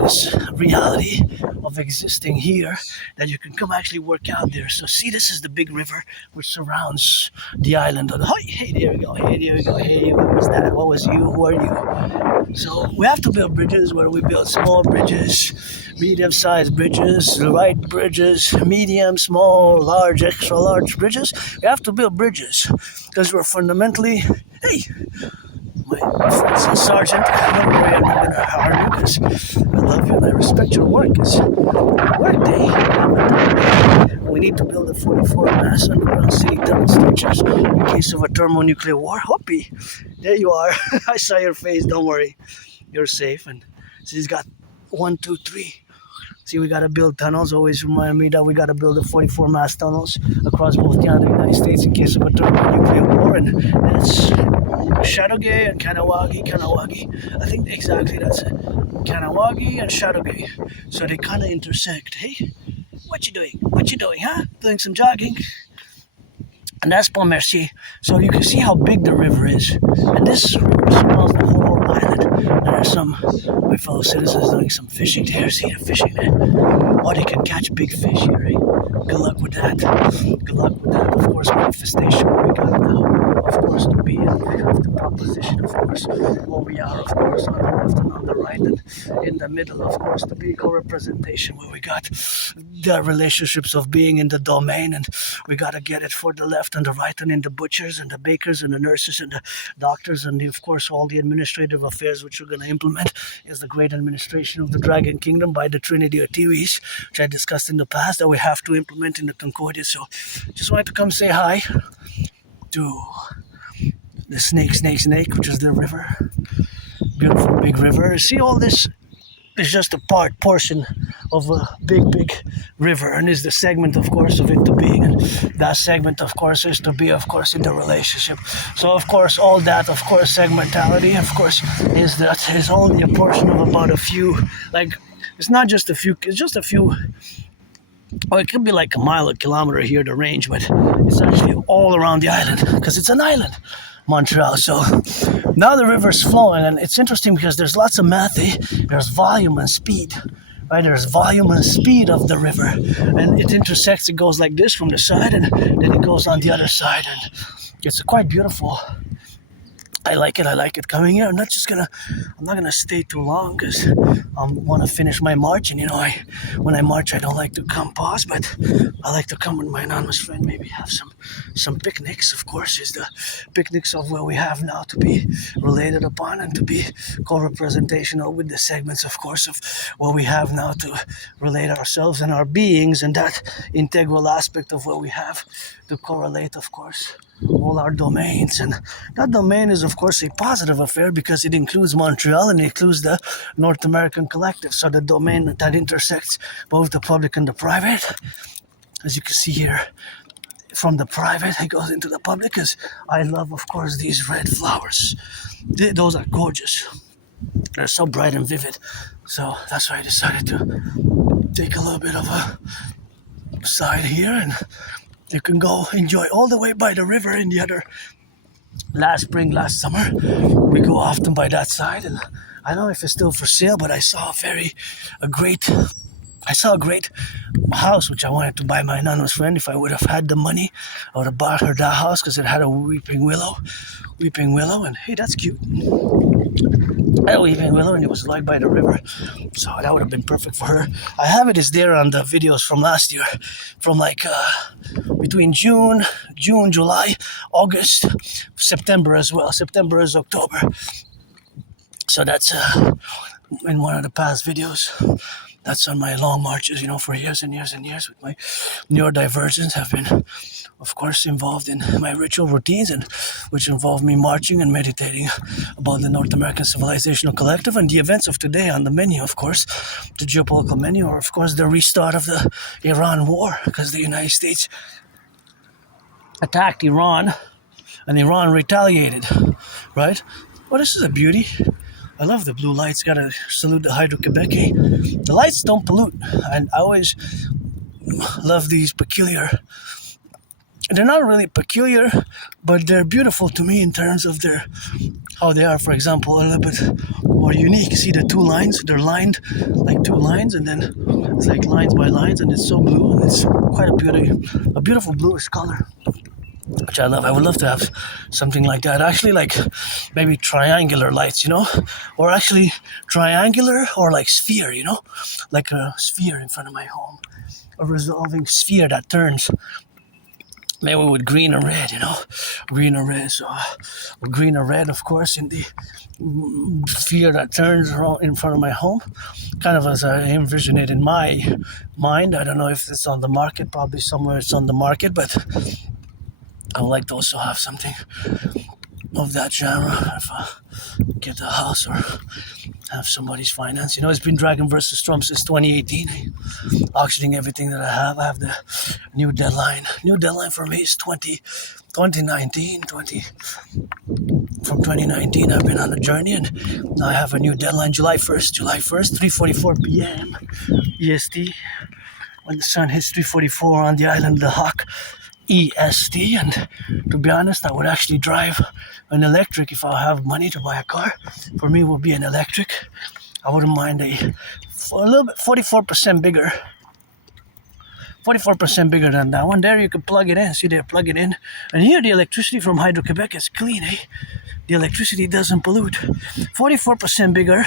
this reality of existing here that you can come actually work out there. So see, this is the big river which surrounds the island. Hey, there we go. Hey, what was that? What was you? Who are you? So we have to build bridges where we build small bridges, medium-sized bridges, the right bridges, medium, small, large, extra large bridges. We have to build bridges because we're fundamentally, my friend's a sergeant. I'm not going to harm you because love you and I respect your work. It's work day. We need to build a 44 mass underground city tunnel structures in case of a thermonuclear war. Hoppy, there you are. I saw your face. Don't worry, you're safe. And so he's got 1, 2, 3. See, we gotta build tunnels. Always remind me that we gotta build the 44 mass tunnels across both Canada and the United States in case of a thermonuclear war. And that's Shadowgay and Kanawagi. I think exactly that's it. Kanawagi and Shadowgay. So they kind of intersect. Hey, what you doing? What you doing, huh? Doing some jogging? And that's Pont Mercier. So you can see how big the river is. And this river smells the whole island. There are some my fellow citizens doing some fishing there. See the fishing there? Oh, they can catch big fish here, eh? Good luck with that. Good luck with that. Of course, manifestation what we got now. Of course, to be in the proposition, of course, where we are, of course, on the left and on the right, and in the middle, of course, to be co-representation, where we got the relationships of being in the domain, and we got to get it for the left and the right, and in the butchers and the bakers and the nurses and the doctors, and of course, all the administrative affairs which we're going to implement is the great administration of the Dragon Kingdom by the Trinity of Theories, which I discussed in the past, that we have to implement in the Concordia. So just wanted to come say hi to the snake, which is the river. Beautiful big river. See, all this is just a portion of a big river, and is the segment, of course, of it to being. And that segment, of course, is to be, of course, in the relationship. So, of course, all that, of course, segmentality, of course, is only a portion of about a few. Like, it's not just a few, it's just a few. Or it could be like a mile, a kilometer here, the range, but it's actually all around the island because it's an island, Montreal. So now the river's flowing, and it's interesting because there's lots of mathy. There's volume and speed, right? There's volume and speed of the river, and it intersects. It goes like this from the side, and then it goes on the other side, and it's quite beautiful. I like it coming here. I'm not gonna stay too long because I want to finish my march. And when I march, I don't like to come pause, but I like to come with my anonymous friend, maybe have some picnics. Of course, is the picnics of where we have now to be related upon and to be co-representational with the segments, of course, of what we have now to relate ourselves and our beings, and that integral aspect of what we have to correlate, of course, all our domains. And that domain is, of course, a positive affair because it includes Montreal and it includes the North American Collective. So the domain that intersects both the public and the private, as you can see here, from the private it goes into the public, because I love, of course, these red flowers. Those are gorgeous. They're so bright and vivid. So that's why I decided to take a little bit of a side here, and you can go enjoy all the way by the river in the other. Last spring, last summer, we go often by that side, and I don't know if it's still for sale, but I saw a great house which I wanted to buy my anonymous friend. If I would have had the money, I would have bought her that house because it had a weeping willow, and hey, that's cute. I had a weeping willow, and it was right by the river, so that would have been perfect for her. I have it is there on the videos from last year, from like between June, July, August, September as well. September is October, so that's in one of the past videos. That's on my long marches, for years and years and years with my neurodivergence. Have been, of course, involved in my ritual routines, and which involve me marching and meditating about the North American Civilisation Collective and the events of today on the menu, of course, the geopolitical menu, or of course the restart of the Iran war, because the United States attacked Iran and Iran retaliated, right? Well, this is a beauty. I love the blue lights. Gotta salute the Hydro-Quebec. The lights don't pollute, and I always love these peculiar. They're not really peculiar, but they're beautiful to me in terms of how they are. For example, a little bit more unique. See the two lines? They're lined like two lines, and then it's like lines by lines, and it's so blue, and it's quite a beautiful bluish color, which I love. I would love to have something like that. Actually, like maybe triangular lights, or actually triangular or like sphere, like a sphere in front of my home, a resolving sphere that turns. maybe with green and red, green and red. So green and red, of course, in the sphere that turns around in front of my home, kind of as I envision it in my mind. I don't know if it's on the market, probably somewhere it's on the market, but I would like to also have something of that genre if I get a house or have somebody's finance. It's been Dragon versus Trump since 2018. Auctioning everything that I have. I have the new deadline. New deadline for me is 2019. From 2019, I've been on a journey, and now I have a new deadline, July 1st, 3:44 p.m. EST. When the sun hits 3:44 on the island of the Hawk, EST. And to be honest, I would actually drive an electric if I have money to buy a car. For me, it would be an electric. I wouldn't mind a little bit 44% bigger. 44% bigger than that one. There you can plug it in. See there, plug it in. And here the electricity from Hydro-Quebec is clean, eh? The electricity doesn't pollute. 44% bigger,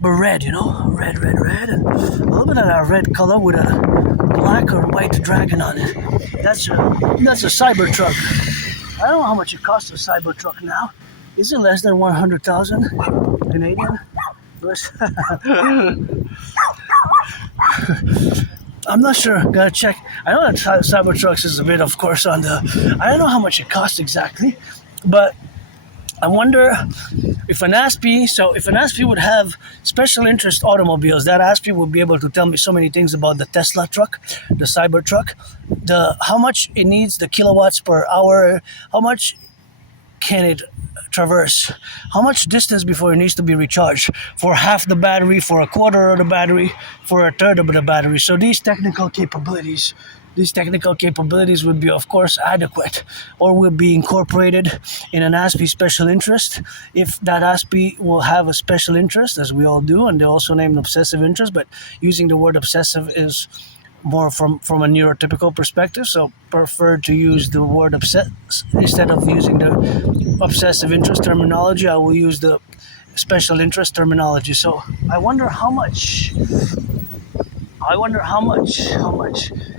but red, red, and a little bit of that red color with a black or white dragon on it. That's a Cybertruck. I don't know how much it costs a Cybertruck now. Is it less than 100,000 Canadian? I'm not sure. Gotta check. I know that Cybertrucks is a bit, of course, on the. I don't know how much it costs exactly, but I wonder if an Aspie. So if an Aspie would have special interest automobiles, that Aspie would be able to tell me so many things about the Tesla truck, the Cybertruck, how much it needs, the kilowatts per hour, how much can it traverse, how much distance before it needs to be recharged, for half the battery, for a quarter of the battery, for a third of the battery. So these technical capabilities would be, of course, adequate, or will be incorporated in an Aspie special interest. If that Aspie will have a special interest, as we all do, and they also named obsessive interest, but using the word obsessive is more from a neurotypical perspective, so prefer to use the word obsess instead of using the obsessive interest terminology. I will use the special interest terminology. So I wonder how much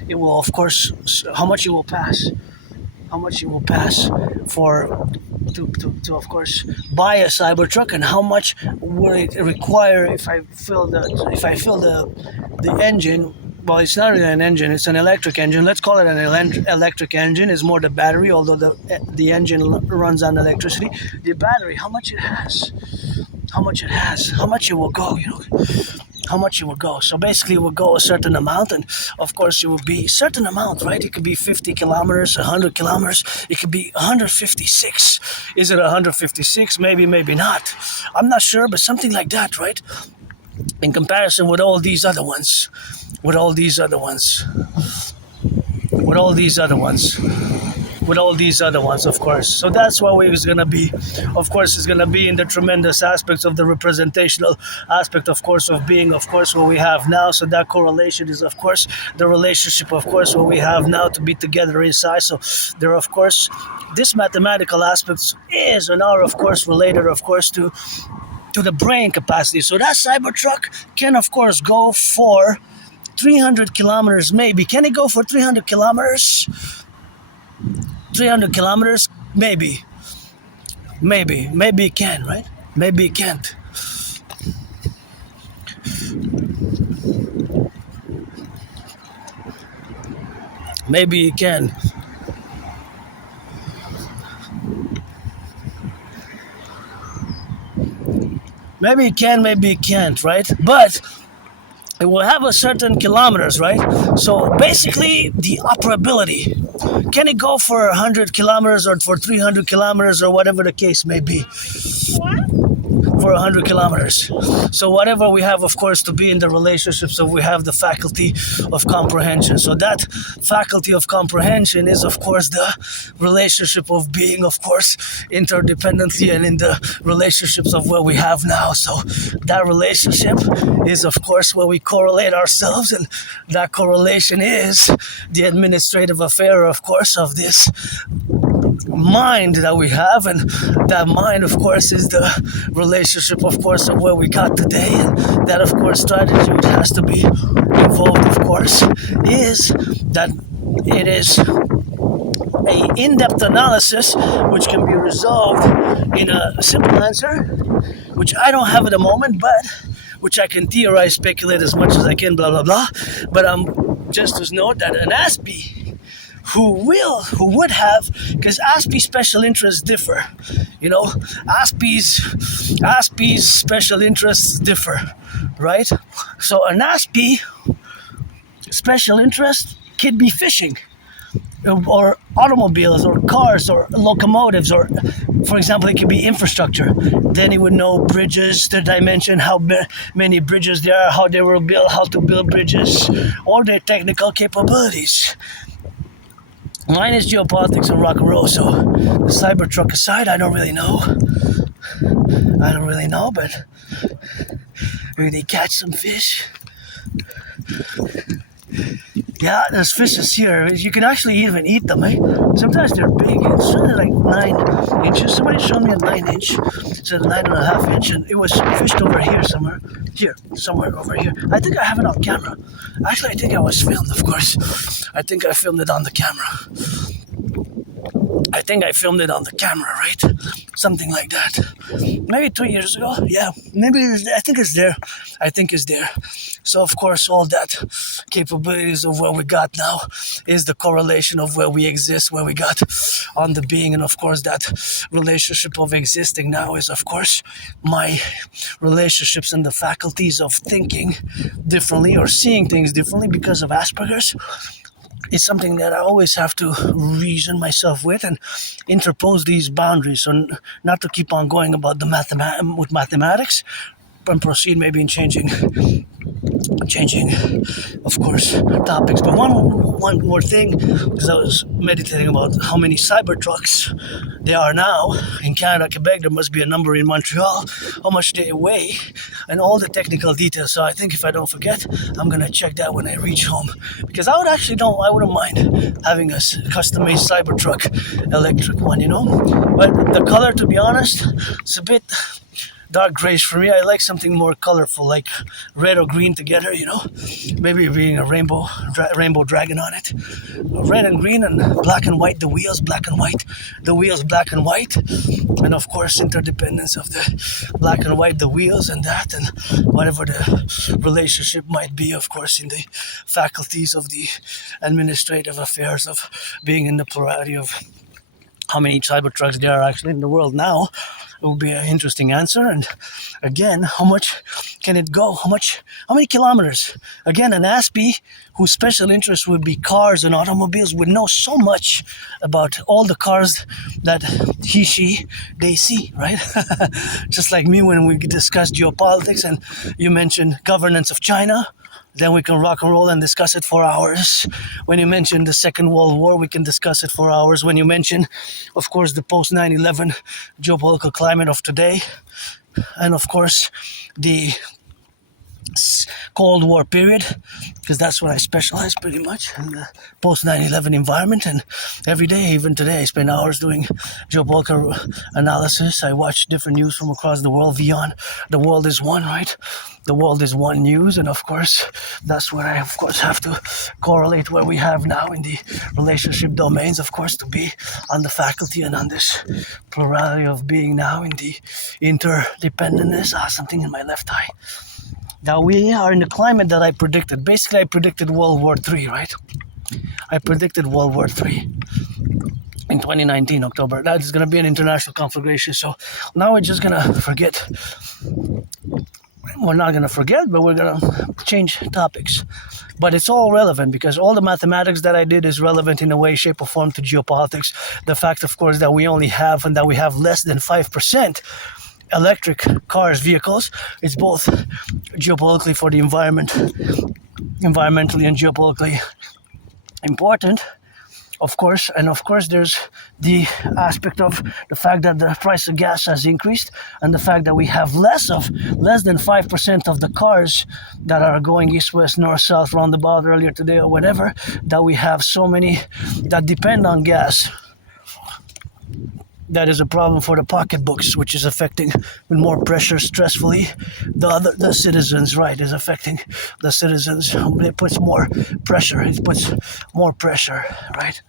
it will, of course, how much it will pass for to of course buy a Cybertruck, and how much will it require if I fill the engine. Well, it's not really an engine, it's an electric engine. Let's call it an electric engine. It's more the battery, although the engine runs on electricity. The battery, how much it will go, how much it will go. So basically it will go a certain amount, and of course it will be a certain amount, right? It could be 50 kilometers, 100 kilometers, it could be 156. Is it 156? Maybe not. I'm not sure, but something like that, right? In comparison with all these other ones, of course. So that's what it's going to be. Of course, it's going to be in the tremendous aspects of the representational aspect, of course, of being, of course, what we have now. So that correlation is, of course, the relationship, of course, what we have now to be together inside. So there, of course, this mathematical aspects is and are, of course, related, of course, to the brain capacity. So that Cybertruck can, of course, go for 300 kilometers, maybe. Can it go for 300 kilometers? 300 kilometers? Maybe. Maybe it can, right? Maybe it can't. Maybe it can. Maybe it can, maybe it can't, right? But it will have a certain kilometers, right? So basically, the operability. Can it go for 100 kilometers or for 300 kilometers or whatever the case may be? For 100 kilometers. So whatever we have, of course, to be in the relationships, so we have the faculty of comprehension. So that faculty of comprehension is, of course, the relationship of being, of course, interdependently and in the relationships of what we have now. So that relationship is, of course, where we correlate ourselves, and that correlation is the administrative affair, of course, of this mind that we have, and that mind, of course, is the relationship, of course, of where we got today, and that, of course, strategy has to be involved, of course, is that it is a in-depth analysis, which can be resolved in a simple answer, which I don't have at the moment, but which I can theorize, speculate as much as I can, blah, blah, blah. But just to note that an Aspie who would have, because Aspie special interests differ, you know, Aspie's special interests differ, right? So an Aspie special interest could be fishing, or automobiles, or cars, or locomotives, or, for example, it could be infrastructure. Then he would know bridges, the dimension, how many bridges there are, how they were built, how to build bridges, or their technical capabilities. Mine is geopolitics and rock and roll, so the Cybertruck aside, I don't really know. But maybe catch some fish. Yeah, there's fishes here. You can actually even eat them, eh? Sometimes they're big. It's only like 9 inches. Somebody showed me a 9-inch. It said 9.5-inch, and it was fished over here somewhere. Somewhere over here. I think I have it on camera. Actually, I think I was filmed, of course. I think I filmed it on the camera. Right? Something like that. Maybe 2 years ago. Yeah, maybe I think it's there. So, of course, all that capabilities of where we got now is the correlation of where we exist, where we got on the being. And, of course, that relationship of existing now is, of course, my relationships and the faculties of thinking differently or seeing things differently because of Asperger's. It's something that I always have to reason myself with and interpose these boundaries, so not to keep on going about the mathematics, and proceed maybe in changing, of course, topics. But one more thing, because I was meditating about how many Cybertrucks there are now in Canada, Quebec. There must be a number in Montreal, how much they weigh, and all the technical details. So I think if I don't forget, I'm gonna check that when I reach home, because I wouldn't mind having a custom-made Cybertruck, electric one, you know. But the color, to be honest, it's a bit dark grayish for me. I like something more colorful, like red or green together, you know. Maybe being a rainbow dragon on it. Red and green and black and white, the wheels black and white. And of course interdependence of the black and white, the wheels and that, and whatever the relationship might be, of course, in the faculties of the administrative affairs of being in the plurality of how many Cybertrucks there are actually in the world now. It would be an interesting answer. And again, how much can it go? How many kilometers? Again, an Aspie whose special interest would be cars and automobiles would know so much about all the cars that they see, right? Just like me when we discuss geopolitics and you mentioned governance of China. Then we can rock and roll and discuss it for hours. When you mention the Second World War, we can discuss it for hours. When you mention, of course, the post-9/11 geopolitical climate of today, and of course, the Cold War period, because that's what I specialize pretty much in the post-9/11 environment. And every day, even today, I spend hours doing geopolitical analysis. I watch different news from across the world beyond the world is one, right? The world is one news, and of course, that's where I, of course, have to correlate where we have now in the relationship domains, of course, to be on the faculty and on this plurality of being now in the interdependentness. Something in my left eye. Now we are in the climate that I predicted. Basically, I predicted World War III, right? I predicted World War III in 2019, October. That is going to be an international conflagration. So now we're just going to forget. We're not going to forget, but we're going to change topics. But it's all relevant because all the mathematics that I did is relevant in a way, shape, or form to geopolitics. The fact, of course, that we only have and that we have less than 5% electric cars, vehicles, it's both geopolitically for the environment, environmentally and geopolitically important, of course. And of course, there's the aspect of the fact that the price of gas has increased and the fact that we have less than 5% of the cars that are going east, west, north, south, roundabout earlier today or whatever, that we have so many that depend on gas. That is a problem for the pocketbooks, which is affecting with more pressure, stressfully, the citizens, right, is affecting the citizens. It puts more pressure, right?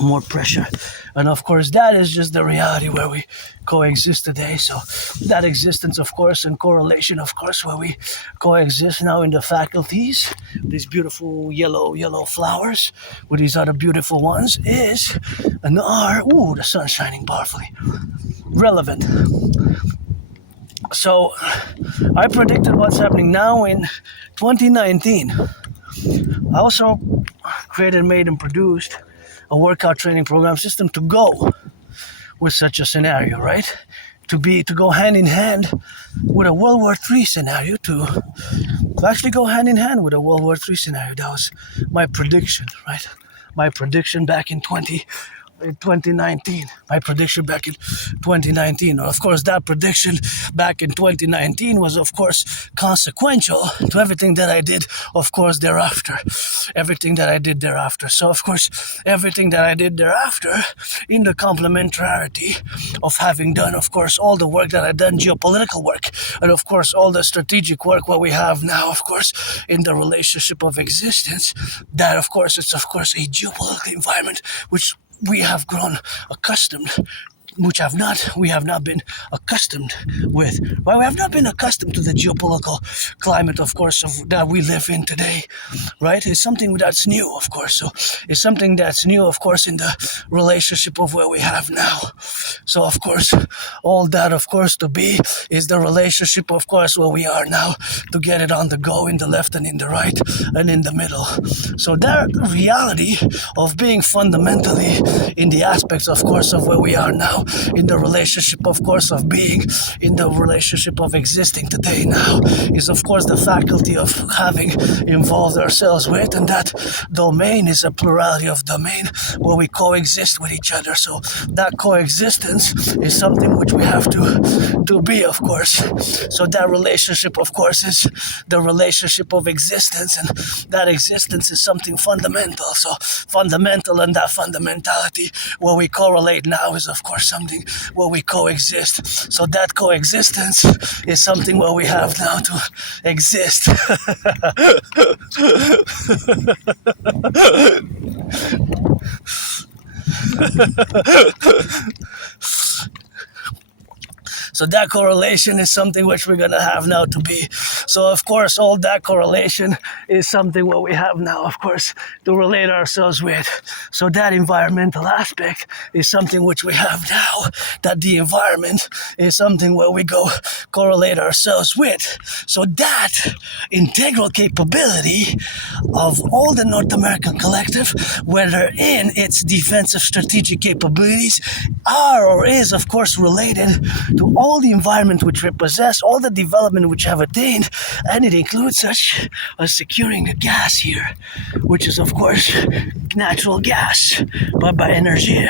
more pressure. And of course, that is just the reality where we coexist today. So that existence, of course, and correlation, of course, where we coexist now in the faculties, these beautiful yellow flowers with these other beautiful ones, is and are, ooh, the sun's shining powerfully, relevant. So I predicted what's happening now in 2019. I also created, made, and produced a workout training program system to go with such a scenario, right? To go hand in hand with a World War III scenario, to actually go hand in hand with a World War III scenario. That was my prediction, right? My prediction back in 2019. My prediction back in 2019. Of course, that prediction back in 2019 was, of course, consequential to everything that I did, of course, thereafter. Everything that I did thereafter. So, of course, everything that I did thereafter, in the complementarity of having done, of course, all the work that I've done, geopolitical work, and, of course, all the strategic work what we have now, of course, in the relationship of existence, that, of course, it's, of course, a geopolitical environment which we have grown accustomed, which we have not been accustomed with. Well, we have not been accustomed to the geopolitical climate, of course, that we live in today, right? It's something that's new, of course. So it's something that's new, of course, in the relationship of where we have now. So, of course, all that, of course, to be is the relationship, of course, where we are now, to get it on the go, in the left and in the right and in the middle. So that reality of being fundamentally in the aspects, of course, of where we are now, in the relationship, of course, of being, in the relationship of existing today now, is, of course, the faculty of having involved ourselves with, and that domain is a plurality of domain where we coexist with each other. So that coexistence is something which we have to be, of course. So that relationship, of course, is the relationship of existence, and that existence is something fundamental. So fundamental, and that fundamentality where we correlate now is, of course, something where we coexist. So that coexistence is something where we have now to exist. So that correlation is something which we're going to have now to be. So, of course, all that correlation is something what we have now, of course, to relate ourselves with. So that environmental aspect is something which we have now, that the environment is something where we go correlate ourselves with. So that integral capability of all the North American collective, whether in its defensive strategic capabilities, are or is, of course, related to all the environment which we possess, all the development which have attained, and it includes such as securing the gas here, which is, of course, natural gas, but by energy.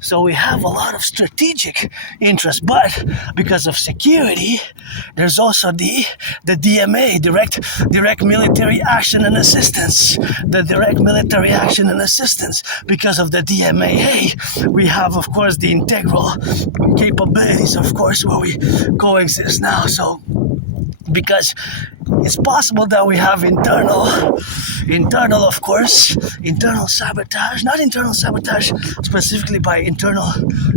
So we have a lot of strategic interest, but because of security, there's also the DMA, direct military action and assistance, the direct military action and assistance. Because of the DMA, we have, of course, the integral capabilities, of course, where we coexist now. So because it's possible that we have internal, of course, internal sabotage, not internal sabotage specifically by internal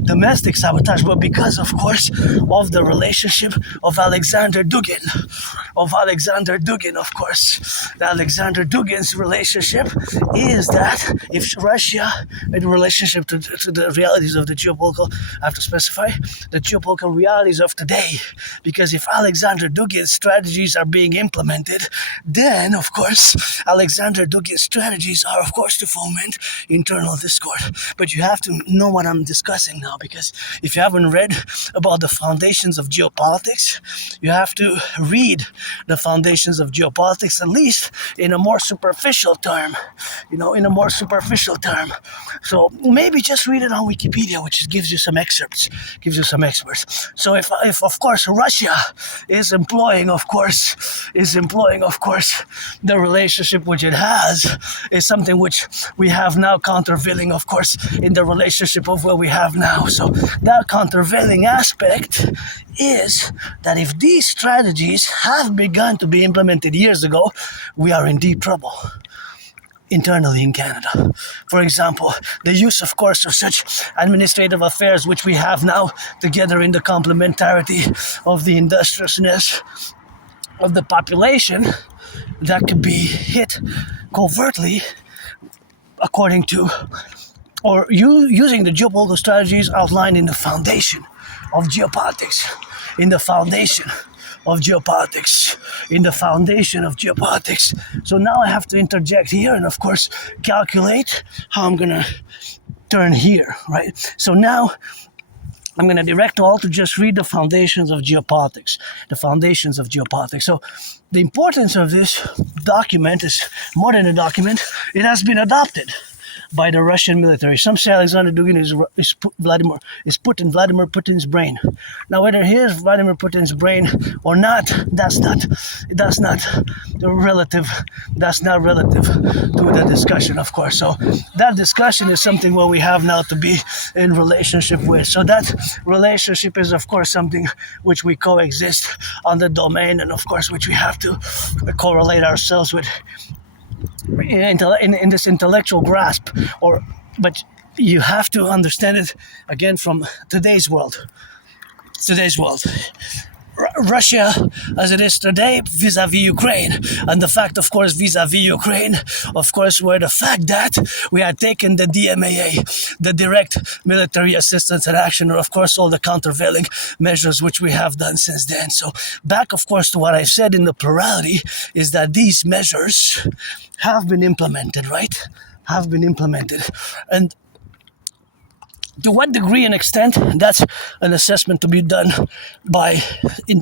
domestic sabotage, but because, of course, of the relationship of Alexander Dugin, of course. The Alexander Dugin's relationship is that if Russia, in relationship to the realities of the geopolitical, I have to specify, the geopolitical realities of today, because if Alexander Dugin's strategies are being implemented, then, of course, Alexander Dugin's strategies are, of course, to foment internal discord. But you have to know what I'm discussing now, because if you haven't read about the foundations of geopolitics, you have to read the foundations of geopolitics, at least in a more superficial term, So maybe just read it on Wikipedia, which gives you some excerpts, So if of course, Russia is employing, of course, the relationship which it has, is something which we have now countervailing, of course, in the relationship of what we have now. So that countervailing aspect is that if these strategies have begun to be implemented years ago, we are in deep trouble. internally in Canada. For example, the use, of course, of such administrative affairs which we have now together in the complementarity of the industriousness of the population that could be hit covertly according to or using the geopolitical strategies outlined in the foundation of geopolitics, in the foundation of geopolitics, in the foundation of geopolitics. So now I have to interject here and of course calculate how I'm gonna turn here, right? So now I'm going to direct all to just read the foundations of geopolitics. The foundations of geopolitics. So the importance of this document is more than a document. It has been adopted by the Russian military. Some say Alexander Dugin is put in Vladimir Putin's brain. Now, whether he is Vladimir Putin's brain or not, that's not relative. That's not relative to the discussion, of course. So that discussion is something where we have now to be in relationship with. So that relationship is, of course, something which we coexist on the domain, and of course, which we have to correlate ourselves with. In this intellectual grasp, but you have to understand it again from today's world. Russia, as it is today, vis-a-vis Ukraine, and the fact, of course, vis-a-vis Ukraine, of course, were the fact that we had taken the DMAA, the direct military assistance and action, or of course, all the countervailing measures which we have done since then. So back, of course, to what I said in the plurality, is that these measures have been implemented, right? Have been implemented. And to what degree and extent, that's an assessment to be done by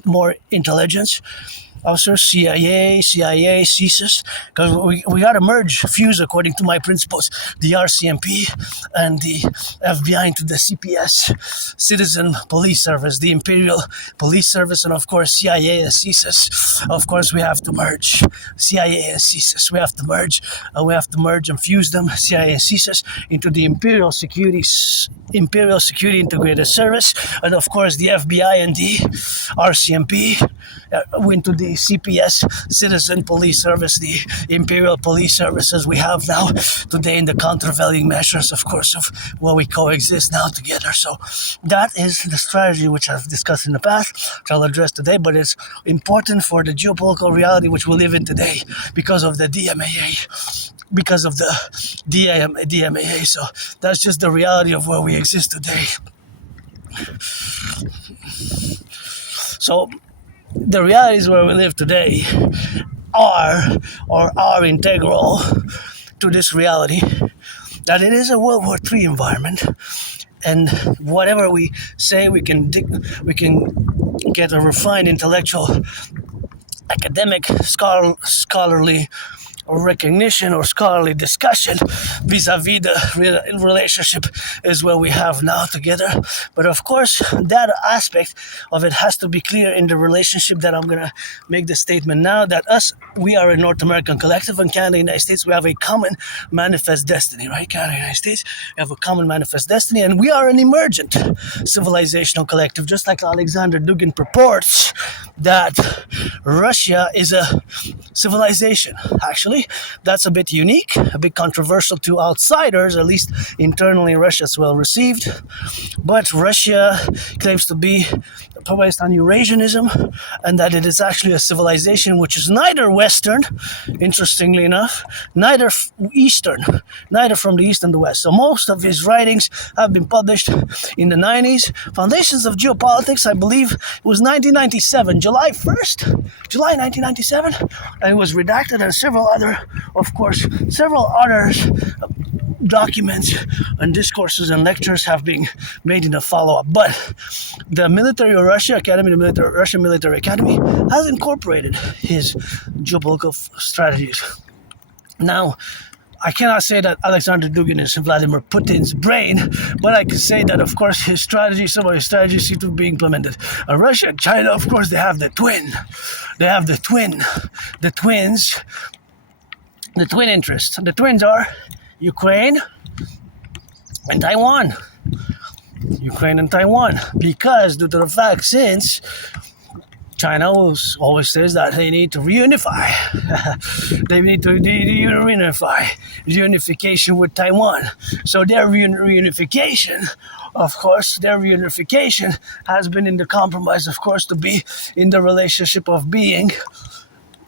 more intelligence officers, CIA, CSIS, because we got to fuse according to my principles, the RCMP and the FBI into the CPS, Citizen Police Service, the Imperial Police Service, and of course CIA and CSIS. Of course, we have to merge CIA and CSIS. We have to merge and fuse them, CIA and CSIS, into the Imperial Security Integrated Service, and of course the FBI and the RCMP into the CPS, Citizen Police Service, the Imperial Police Services we have now today in the countervailing measures, of course, of where we coexist now together. So that is the strategy which I've discussed in the past, which I'll address today, but it's important for the geopolitical reality which we live in today because of the DMAA. Because of the DMAA. So that's just the reality of where we exist today. So the realities where we live today are integral to this reality, that it is a World War III environment, and whatever we say, we can get a refined intellectual, academic, scholarly recognition or scholarly discussion vis-a-vis the relationship is what we have now together. But of course, that aspect of it has to be clear in the relationship that I'm going to make the statement now, that we are a North American collective, and Canada and the United States, we have a common manifest destiny, right? Canada and the United States, we have a common manifest destiny, and we are an emergent civilizational collective, just like Alexander Dugin purports that Russia is a civilization. Actually, that's a bit unique, a bit controversial to outsiders, at least internally Russia is well received. But Russia claims to be based on Eurasianism, and that it is actually a civilization which is neither Western, interestingly enough, neither Eastern, neither from the East and the West. So most of his writings have been published in the 90s. Foundations of Geopolitics, I believe, it was 1997, July 1997, and it was redacted, and several other documents and discourses and lectures have been made in the follow-up. But the military of Russia Academy, the Russian Military Academy, has incorporated his geopolitical strategies. Now, I cannot say that Alexander Dugin is in Vladimir Putin's brain, but I can say that, of course, some of his strategies seem to be implemented. Russia and China, of course, they have the twin interests. The twins are Ukraine and Taiwan. Because due to the fact, since China always says that they need to reunify. They need to reunify. Reunification with Taiwan. So their reunification, of course, has been in the compromise, of course, to be in the relationship of being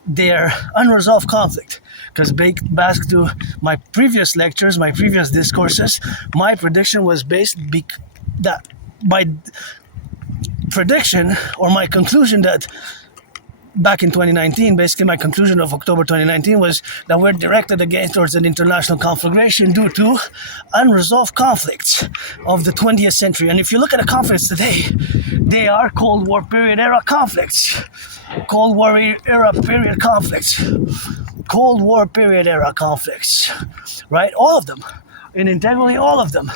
their unresolved conflict. Because back to my previous lectures, my previous discourses, my prediction was based that my prediction or my conclusion that back in 2019, basically my conclusion of October 2019 was that we're directed again towards an international conflagration due to unresolved conflicts of the 20th century. And if you look at the conflicts today, they are Cold War period era conflicts. Cold War era period conflicts. Cold War period era conflicts. Right? All of them. And integrally all of them.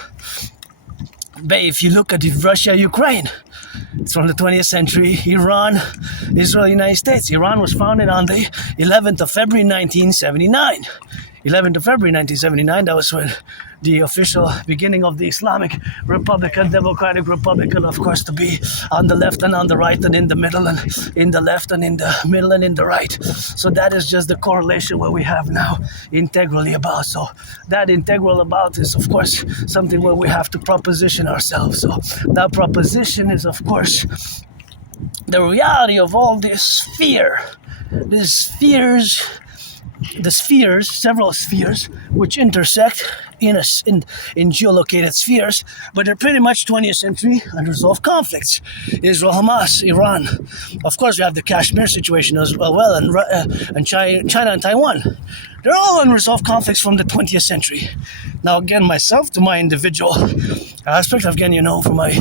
But if you look at Russia-Ukraine, it's from the 20th century. Iran, Israel, United States. Iran was founded on the 11th of February 1979. 11th of February 1979, that was when the official beginning of the Islamic Republic and Democratic Republic, and of course to be on the left and on the right and in the middle and in the left and in the middle and in the right. So that is just the correlation what we have now integrally about. So that integral about is of course something where we have to proposition ourselves. So that proposition is of course the reality of all this fear, several spheres, which intersect in geolocated spheres, but they're pretty much 20th century unresolved conflicts. Israel, Hamas, Iran. Of course, we have the Kashmir situation as well, and China and Taiwan. They're all unresolved conflicts from the 20th century. Now, again, myself, to my individual aspect, again, you know, from my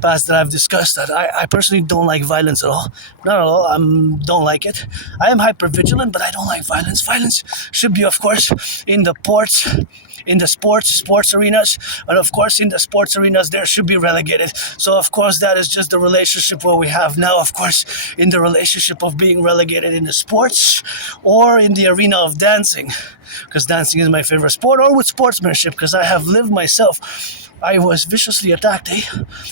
past that I've discussed, that I personally don't like violence at all. Not at all. I don't like it. I am hyper-vigilant, but I don't like violence. Violence should be, of course, in the ports, in the sports arenas, and of course in the sports arenas there should be relegated. So of course that is just the relationship what we have now, of course, in the relationship of being relegated in the sports or in the arena of dancing, because dancing is my favorite sport, or with sportsmanship, because I have lived myself. I was viciously attacked.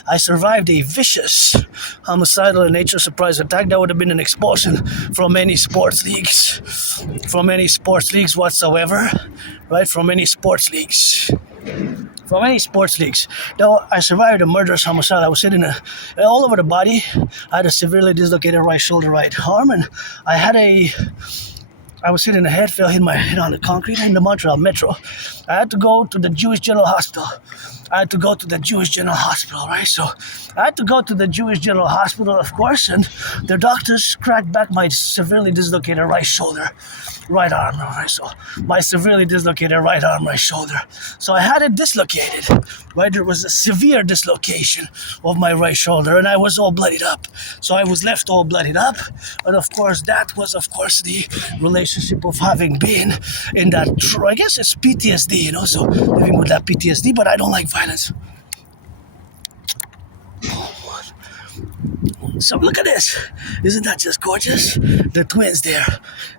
I survived a vicious homicidal in nature surprise attack. That would have been an expulsion from any sports leagues. From any sports leagues whatsoever. Right? From any sports leagues. From any sports leagues. Now, I survived a murderous homicide. I was sitting all over the body. I had a severely dislocated right shoulder, right arm, and I was hitting the head, hit my head on the concrete in the Montreal Metro. I had to go to the Jewish General Hospital. Right? So I had to go to the Jewish General Hospital, of course, and the doctors cracked back my severely dislocated right shoulder, right arm. Right? So my severely dislocated right arm, right shoulder. So I had it dislocated. Right? There was a severe dislocation of my right shoulder, and I was all bloodied up. So I was left all bloodied up, and of course that was, of course, the relationship of having been in that. I guess it's PTSD, you know. So living with that PTSD, but I don't like violence. So look at this. Isn't that just gorgeous? The twins there.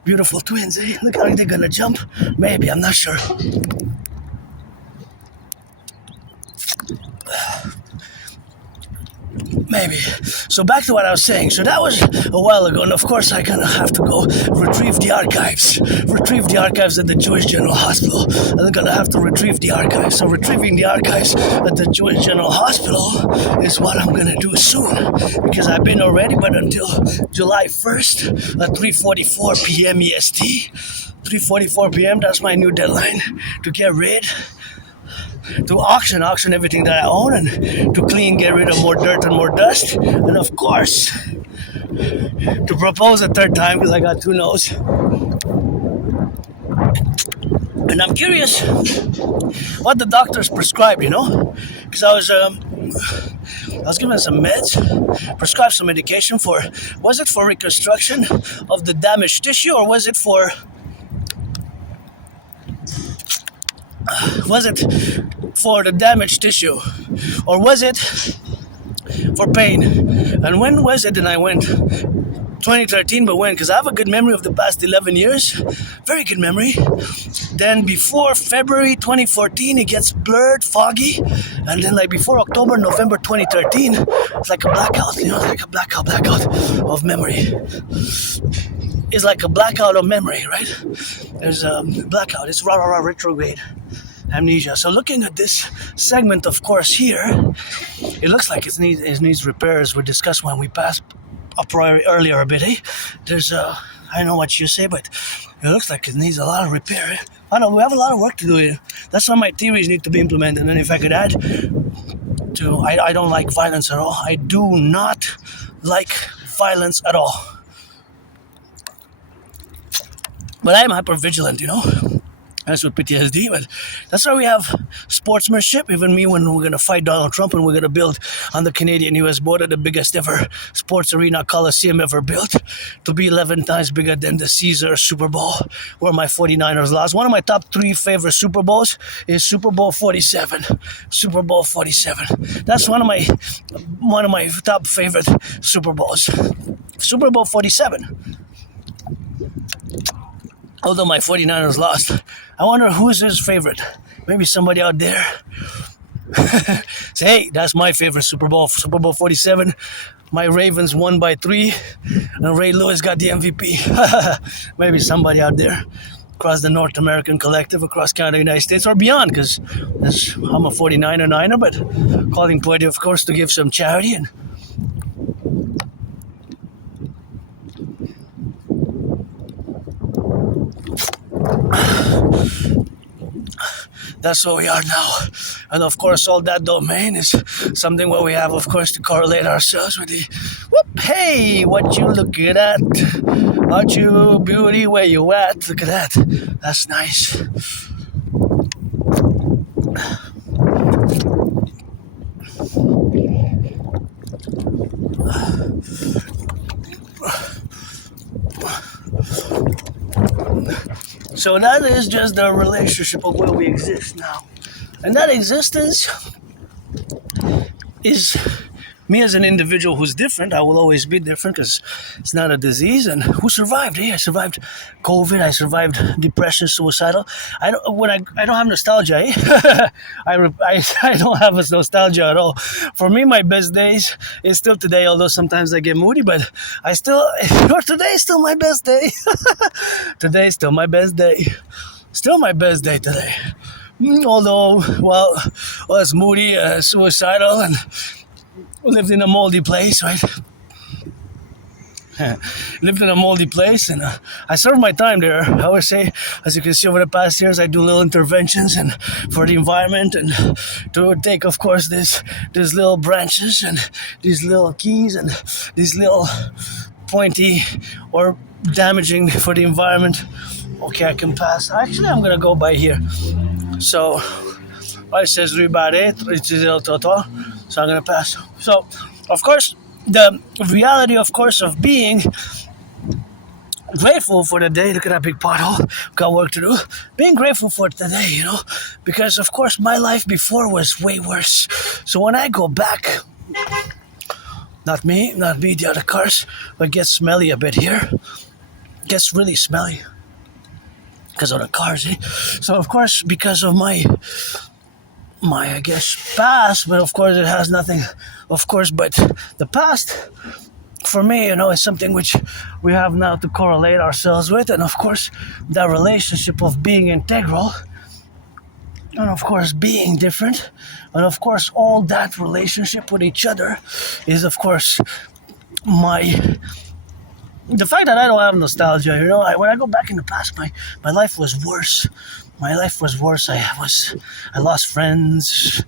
Beautiful twins, eh? Look how they're gonna jump. Maybe, I'm not sure. Maybe. So back to what I was saying. So that was a while ago, and of course I kind of have to go retrieve the archives at the Jewish General Hospital. And I'm going to have to retrieve the archives. So retrieving the archives at the Jewish General Hospital is what I'm going to do soon, because I've been already, but until July 1st at 3:44 p.m. EST, 3:44 p.m., that's my new deadline to get rid, to auction everything that I own, and to clean, get rid of more dirt and more dust, and of course to propose a third time, because I got two no's. And I'm curious what the doctors prescribed, you know, because I was given some meds, prescribed some medication for, was it for reconstruction of the damaged tissue, or was it for the damaged tissue, or was it for pain? And when was it that I went 2013, but when? Because I have a good memory of the past 11 years. Very good memory. Then before February 2014, it gets blurred, foggy. And then like before October, November 2013, it's like a blackout, like a blackout of memory. It's like a blackout of memory, right? There's a blackout. It's retrograde amnesia. So looking at this segment, of course, here, it looks like it needs repairs. We discussed when we passed up earlier a bit, eh? There's I don't know what you say, but it looks like it needs a lot of repair. I know we have a lot of work to do here. That's why my theories need to be implemented. And if I could add to, I don't like violence at all. I do not like violence at all. But I am hyper vigilant, That's with PTSD, but that's why we have sportsmanship. Even me, when we're going to fight Donald Trump and we're going to build on the Canadian-US border the biggest ever sports arena Coliseum ever built to be 11 times bigger than the Caesars Super Bowl where my 49ers lost. One of my top 3 favorite Super Bowls is Super Bowl 47. Super Bowl 47. That's one of my top favorite Super Bowls. Super Bowl 47. Although my 49ers lost, I wonder who's his favorite. Maybe somebody out there. Say, hey, that's my favorite Super Bowl. Super Bowl 47. My Ravens won by 3, and Ray Lewis got the MVP. Maybe somebody out there across the North American Collective, across Canada, United States, or beyond, because I'm a 49er Niner, but calling Puerto, of course, to give some charity. And that's where we are now. And of course, all that domain is something where we have, of course, to correlate ourselves with the whoop, hey, what you looking at? Aren't you beauty, where you at? Look at that. That's nice. So that is just the relationship of where we exist now. And that existence is me as an individual who's different. I will always be different because it's not a disease. And who survived? I survived COVID. I survived depression, suicidal. I don't have nostalgia. I don't have a nostalgia at all. For me, my best days is still today. Although sometimes I get moody, but today is still my best day. Today is still my best day. Still my best day today. Although, I was moody, suicidal, and lived in a moldy place, right? Lived in a moldy place, and I served my time there. I always say, as you can see over the past years, I do little interventions and for the environment, and to take, of course, these little branches and these little keys and these little pointy or damaging for the environment. Okay, I can pass. Actually, I'm gonna go by here. So, it says Ribare, Toto. So I'm going to pass. So, of course, the reality, of course, of being grateful for the day. Look at that big pothole. Got work to do. Being grateful for today, because, of course, my life before was way worse. So when I go back, not me, the other cars, but it gets smelly a bit here. It gets really smelly because of the cars, eh? So, of course, because of my I guess, past, but of course it has nothing, of course, but the past, for me, is something which we have now to correlate ourselves with, and of course, that relationship of being integral, and of course, being different, and of course, all that relationship with each other is, of course, the fact that I don't have nostalgia, when I go back in the past, my life was worse. My life was worse. I lost friends.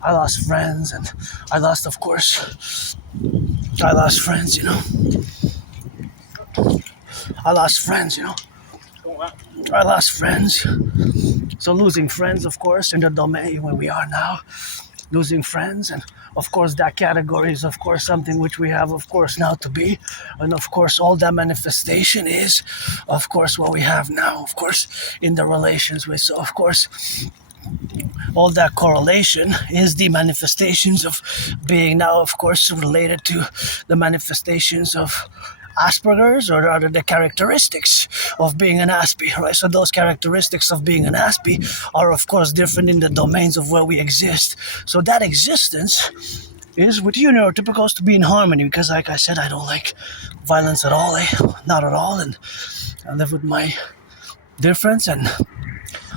I lost friends, and I lost friends, I lost friends. So losing friends, of course, in the domain where we are now, losing friends, and of course that category is, of course, something which we have, of course, now to be, and of course all that manifestation is, of course, what we have now, of course, in the relations with. So of course all that correlation is the manifestations of being now, of course, related to the manifestations of Asperger's, or rather the characteristics of being an Aspie, right? So those characteristics of being an Aspie are, of course, different in the domains of where we exist. So that existence is with you neurotypicals to be in harmony, because like I said, I don't like violence at all, not at all, and I live with my difference, and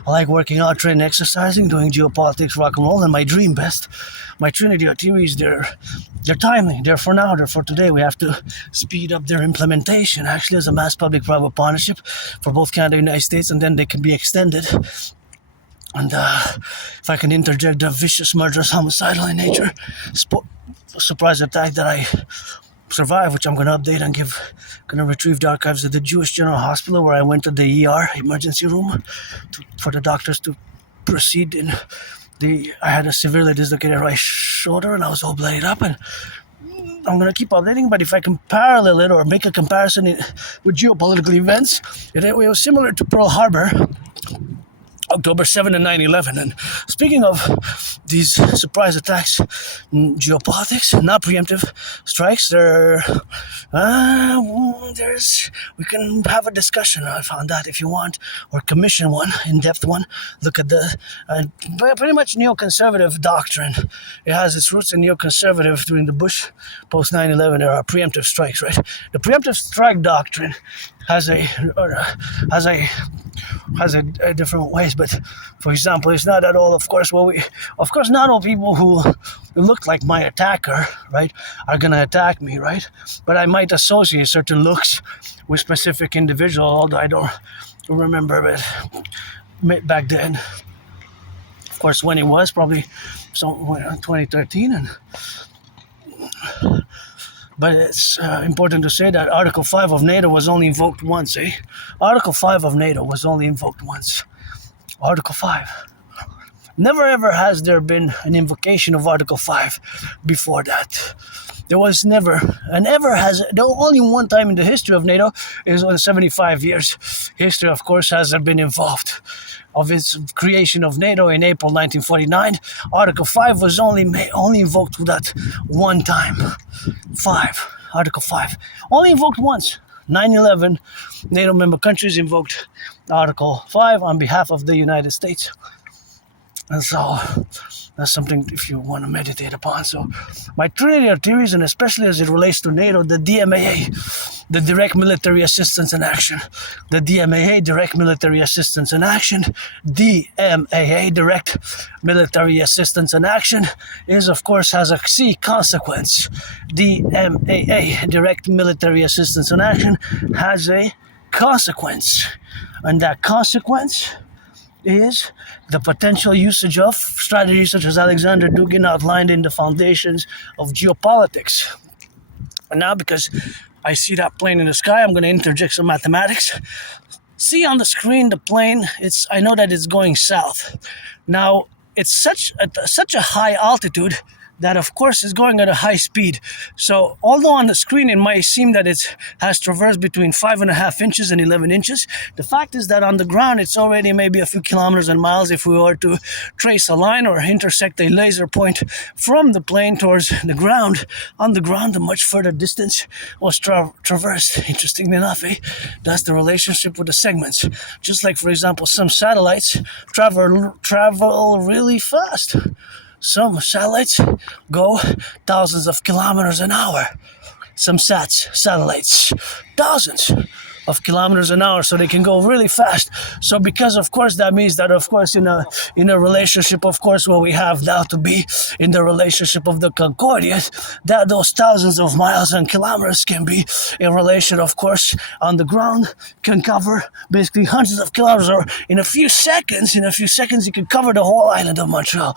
I like working out, training, exercising, doing geopolitics, rock and roll, and my dream best, my Trinity or theories, they're timely, they're for now, they're for today. We have to speed up their implementation, actually, as a mass public-private partnership for both Canada and the United States, and then they can be extended. And if I can interject a vicious, murderous, homicidal in nature surprise attack that I survived, which I'm going to update and going to retrieve the archives of the Jewish General Hospital, where I went to the ER emergency room for the doctors to proceed in I had a severely dislocated right shoulder, and I was all bloodied up, and I'm going to keep updating. But if I can parallel it or make a comparison with geopolitical events, it was similar to Pearl Harbor, October 7 and 9/11. And speaking of these surprise attacks in geopolitics, not preemptive strikes, we can have a discussion on that if you want, or commission one, in-depth one. Look at the pretty much neoconservative doctrine. It has its roots in neoconservative during the Bush post 9/11 era, preemptive strikes, right? The preemptive strike doctrine has a different ways, but for example, it's not at all, of course, not all people who look like my attacker, right, are gonna attack me, right? But I might associate certain looks with specific individual, although I don't remember it back then. Of course, when it was probably 2013, and but it's important to say that Article 5 of NATO was only invoked once, Article 5 of NATO was only invoked once. Article 5. Never ever has there been an invocation of Article 5 before that. There was never, and ever has, the only one time in the history of NATO is in 75 years. History, of course, has been involved. Of its creation of NATO in April 1949, Article 5 was only invoked that one time. Article 5. Only invoked once. 9/11, NATO member countries invoked Article 5 on behalf of the United States. And so that's something if you want to meditate upon. So my Trinity of theories, and especially as it relates to NATO, the DMAA, the Direct Military Assistance in Action. The DMAA, Direct Military Assistance in Action. DMAA, Direct Military Assistance in Action, is, of course, has a C consequence. DMAA, Direct Military Assistance in Action, has a consequence. And that consequence is the potential usage of strategies such as Alexander Dugin outlined in the Foundations of Geopolitics. And now, because I see that plane in the sky, I'm going to interject some mathematics. See on the screen the plane, I know that it's going south. Now, it's such a high altitude that, of course, is going at a high speed. So, although on the screen it might seem that it has traversed between 5.5 inches and 11 inches, the fact is that on the ground it's already maybe a few kilometers and miles if we were to trace a line or intersect a laser point from the plane towards the ground. On the ground, a much further distance was traversed. Interestingly enough, that's the relationship with the segments. Just like, for example, some satellites travel really fast. Some satellites go thousands of kilometers an hour. Some satellites, thousands of kilometers an hour, so they can go really fast. So because, of course, that means that, of course, in a relationship, of course, where we have now to be in the relationship of the Concordia, that those thousands of miles and kilometers can be in relation, of course, on the ground, can cover basically hundreds of kilometers, or in a few seconds, you can cover the whole island of Montreal.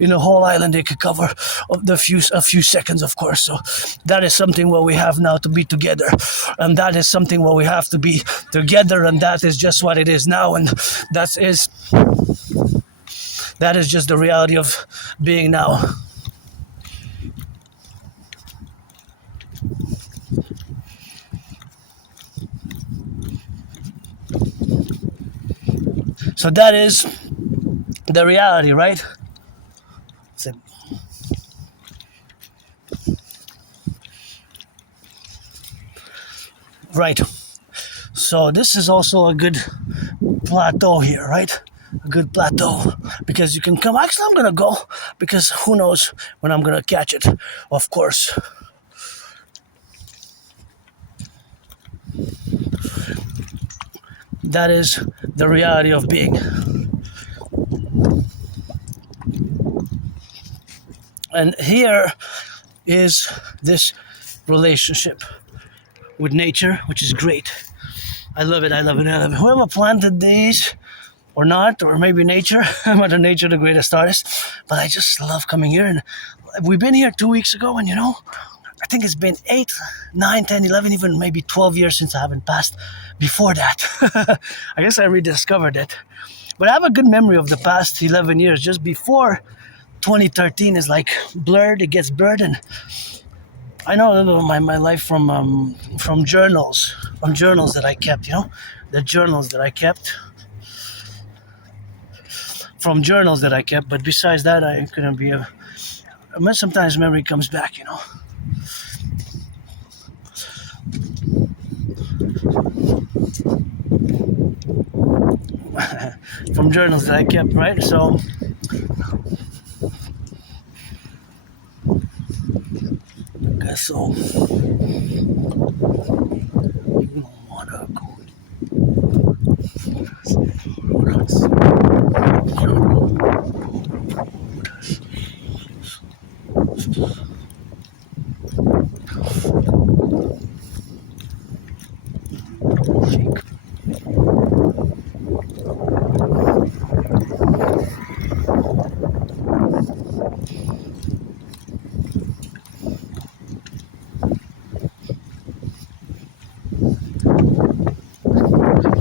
In the whole island, they could cover a few seconds, of course. So that is something where we have now to be together, and that is something where we have to be together, and that is just what it is now, and that is just the reality of being now. So that is the reality, right? So, right. So this is also a good plateau here, right? A good plateau because you can come. Actually, I'm gonna go because who knows when I'm gonna catch it. Of course, that is the reality of being. And here is this relationship with nature, which is great. I love it. I love it. I love it. Whoever planted these or not, or maybe nature, Mother Nature, the greatest artist. But I just love coming here. And we've been here 2 weeks ago, and I think it's been 8, 9, 10, 11, even maybe 12 years since I haven't passed before that. I guess I rediscovered it. But I have a good memory of the past 11 years. Just before 2013 is like blurred, it gets blurred. And I know a little of my life from journals, that I kept, the journals that I kept. From journals that I kept, but besides that, I couldn't be sometimes memory comes back, From journals that I kept, right? So, I guess so. You don't wanna go.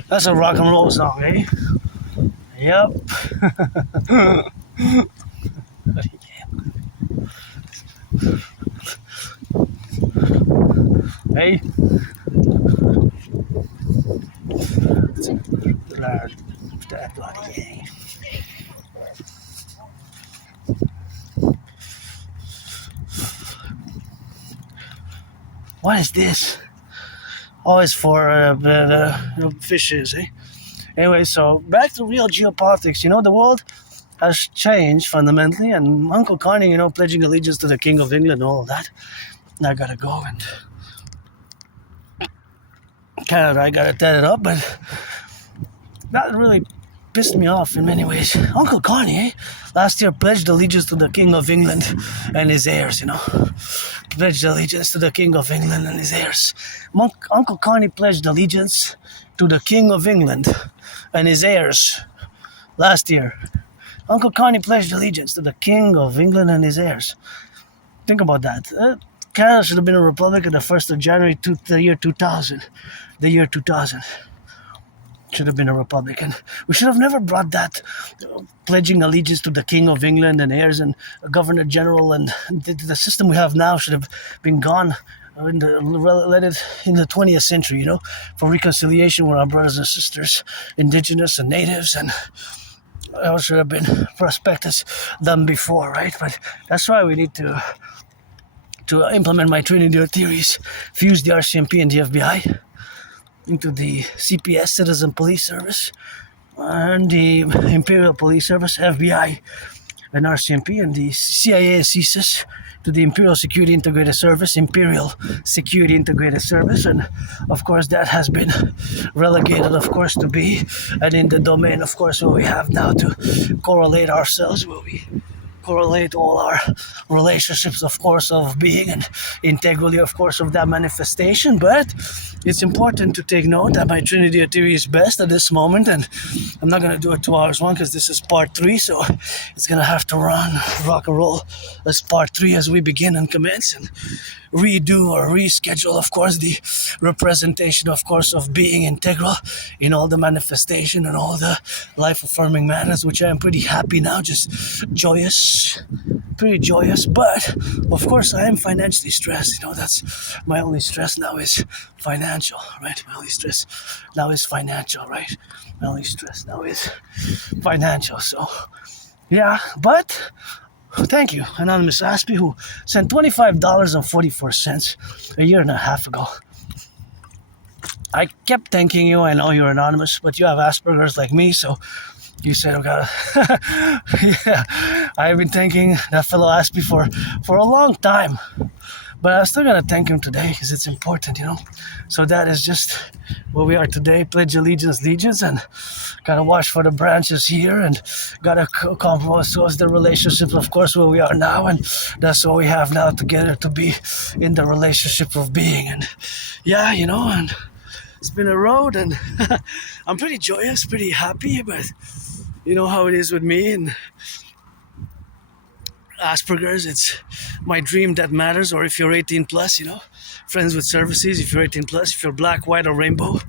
That's a rock and roll song, eh? Yep. Hey. What is this? Oh, it's for the fishes, eh? Anyway, so back to real geopolitics. The world has changed fundamentally, and Uncle Connie, pledging allegiance to the King of England and all of that. And I gotta go, and Canada, I gotta set it up, but that really pissed me off in many ways. Uncle Connie, eh? Last year pledged allegiance to the King of England and his heirs, Pledged allegiance to the King of England and his heirs. Uncle Connie pledged allegiance to the King of England and his heirs last year. Uncle Connie pledged allegiance to the King of England and his heirs. Think about that. Canada should have been a republic on the 1st of January, the year 2000. The year 2000 should have been a republic. And we should have never brought that pledging allegiance to the King of England and heirs and Governor General. And the system we have now should have been gone. Let it in the 20th century, for reconciliation with our brothers and sisters, indigenous and natives, and it should have been prospectus done before, right? But that's why we need to implement my Trinity of theories, fuse the RCMP and the FBI into the CPS, Citizen Police Service, and the Imperial Police Service, FBI, and RCMP, and the CIA CSIS to the Imperial Security Integrated Service, Imperial Security Integrated Service, and of course that has been relegated, of course, to be, and in the domain, of course, what we have now to correlate ourselves, where we correlate all our relationships, of course, of being and integrally, of course, of that manifestation. But it's important to take note that my Trinity of theory is best at this moment, and I'm not going to do a 2 hours one because this is part 3, so it's going to have to rock and roll as part 3 as we begin and commence and redo or reschedule, of course, the representation, of course, of being integral in all the manifestation and all the life-affirming manners, which I am pretty happy now, just joyous, pretty joyous. But, of course, I am financially stressed. That's my only stress now is financial, right? My only stress now is financial, right? My only stress now is financial. So Yeah, but thank you, Anonymous Aspie, who sent $25.44 a year and a half ago. I kept thanking you. I know you're anonymous, but you have Asperger's like me, so you said, "Okay." Yeah, I've been thanking that fellow Aspie for a long time, but I'm still gonna thank him today because it's important, you know. So that is just where we are today. Pledge allegiance, legions, and gotta watch for the branches here, and gotta compromise the relationships, of course, where we are now, and that's what we have now together to be in the relationship of being. And yeah, you know, and it's been a road, and I'm pretty joyous, pretty happy, but you know how it is with me and Asperger's. It's my dream that matters, or if you're 18 plus, you know, friends with services. If you're 18 plus, if you're black, white, or rainbow,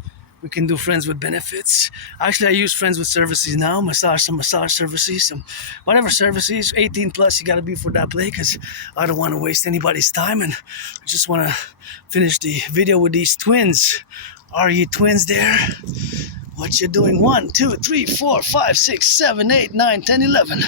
we can do friends with benefits. Actually, I use friends with services now, some massage services, some whatever services. 18 plus, you gotta be for that play, because I don't want to waste anybody's time, and I just want to finish the video with these twins. Are you twins there? What you doing? 1, 2, 3, 4, 5, 6, 7, 8, 9, 10, 11.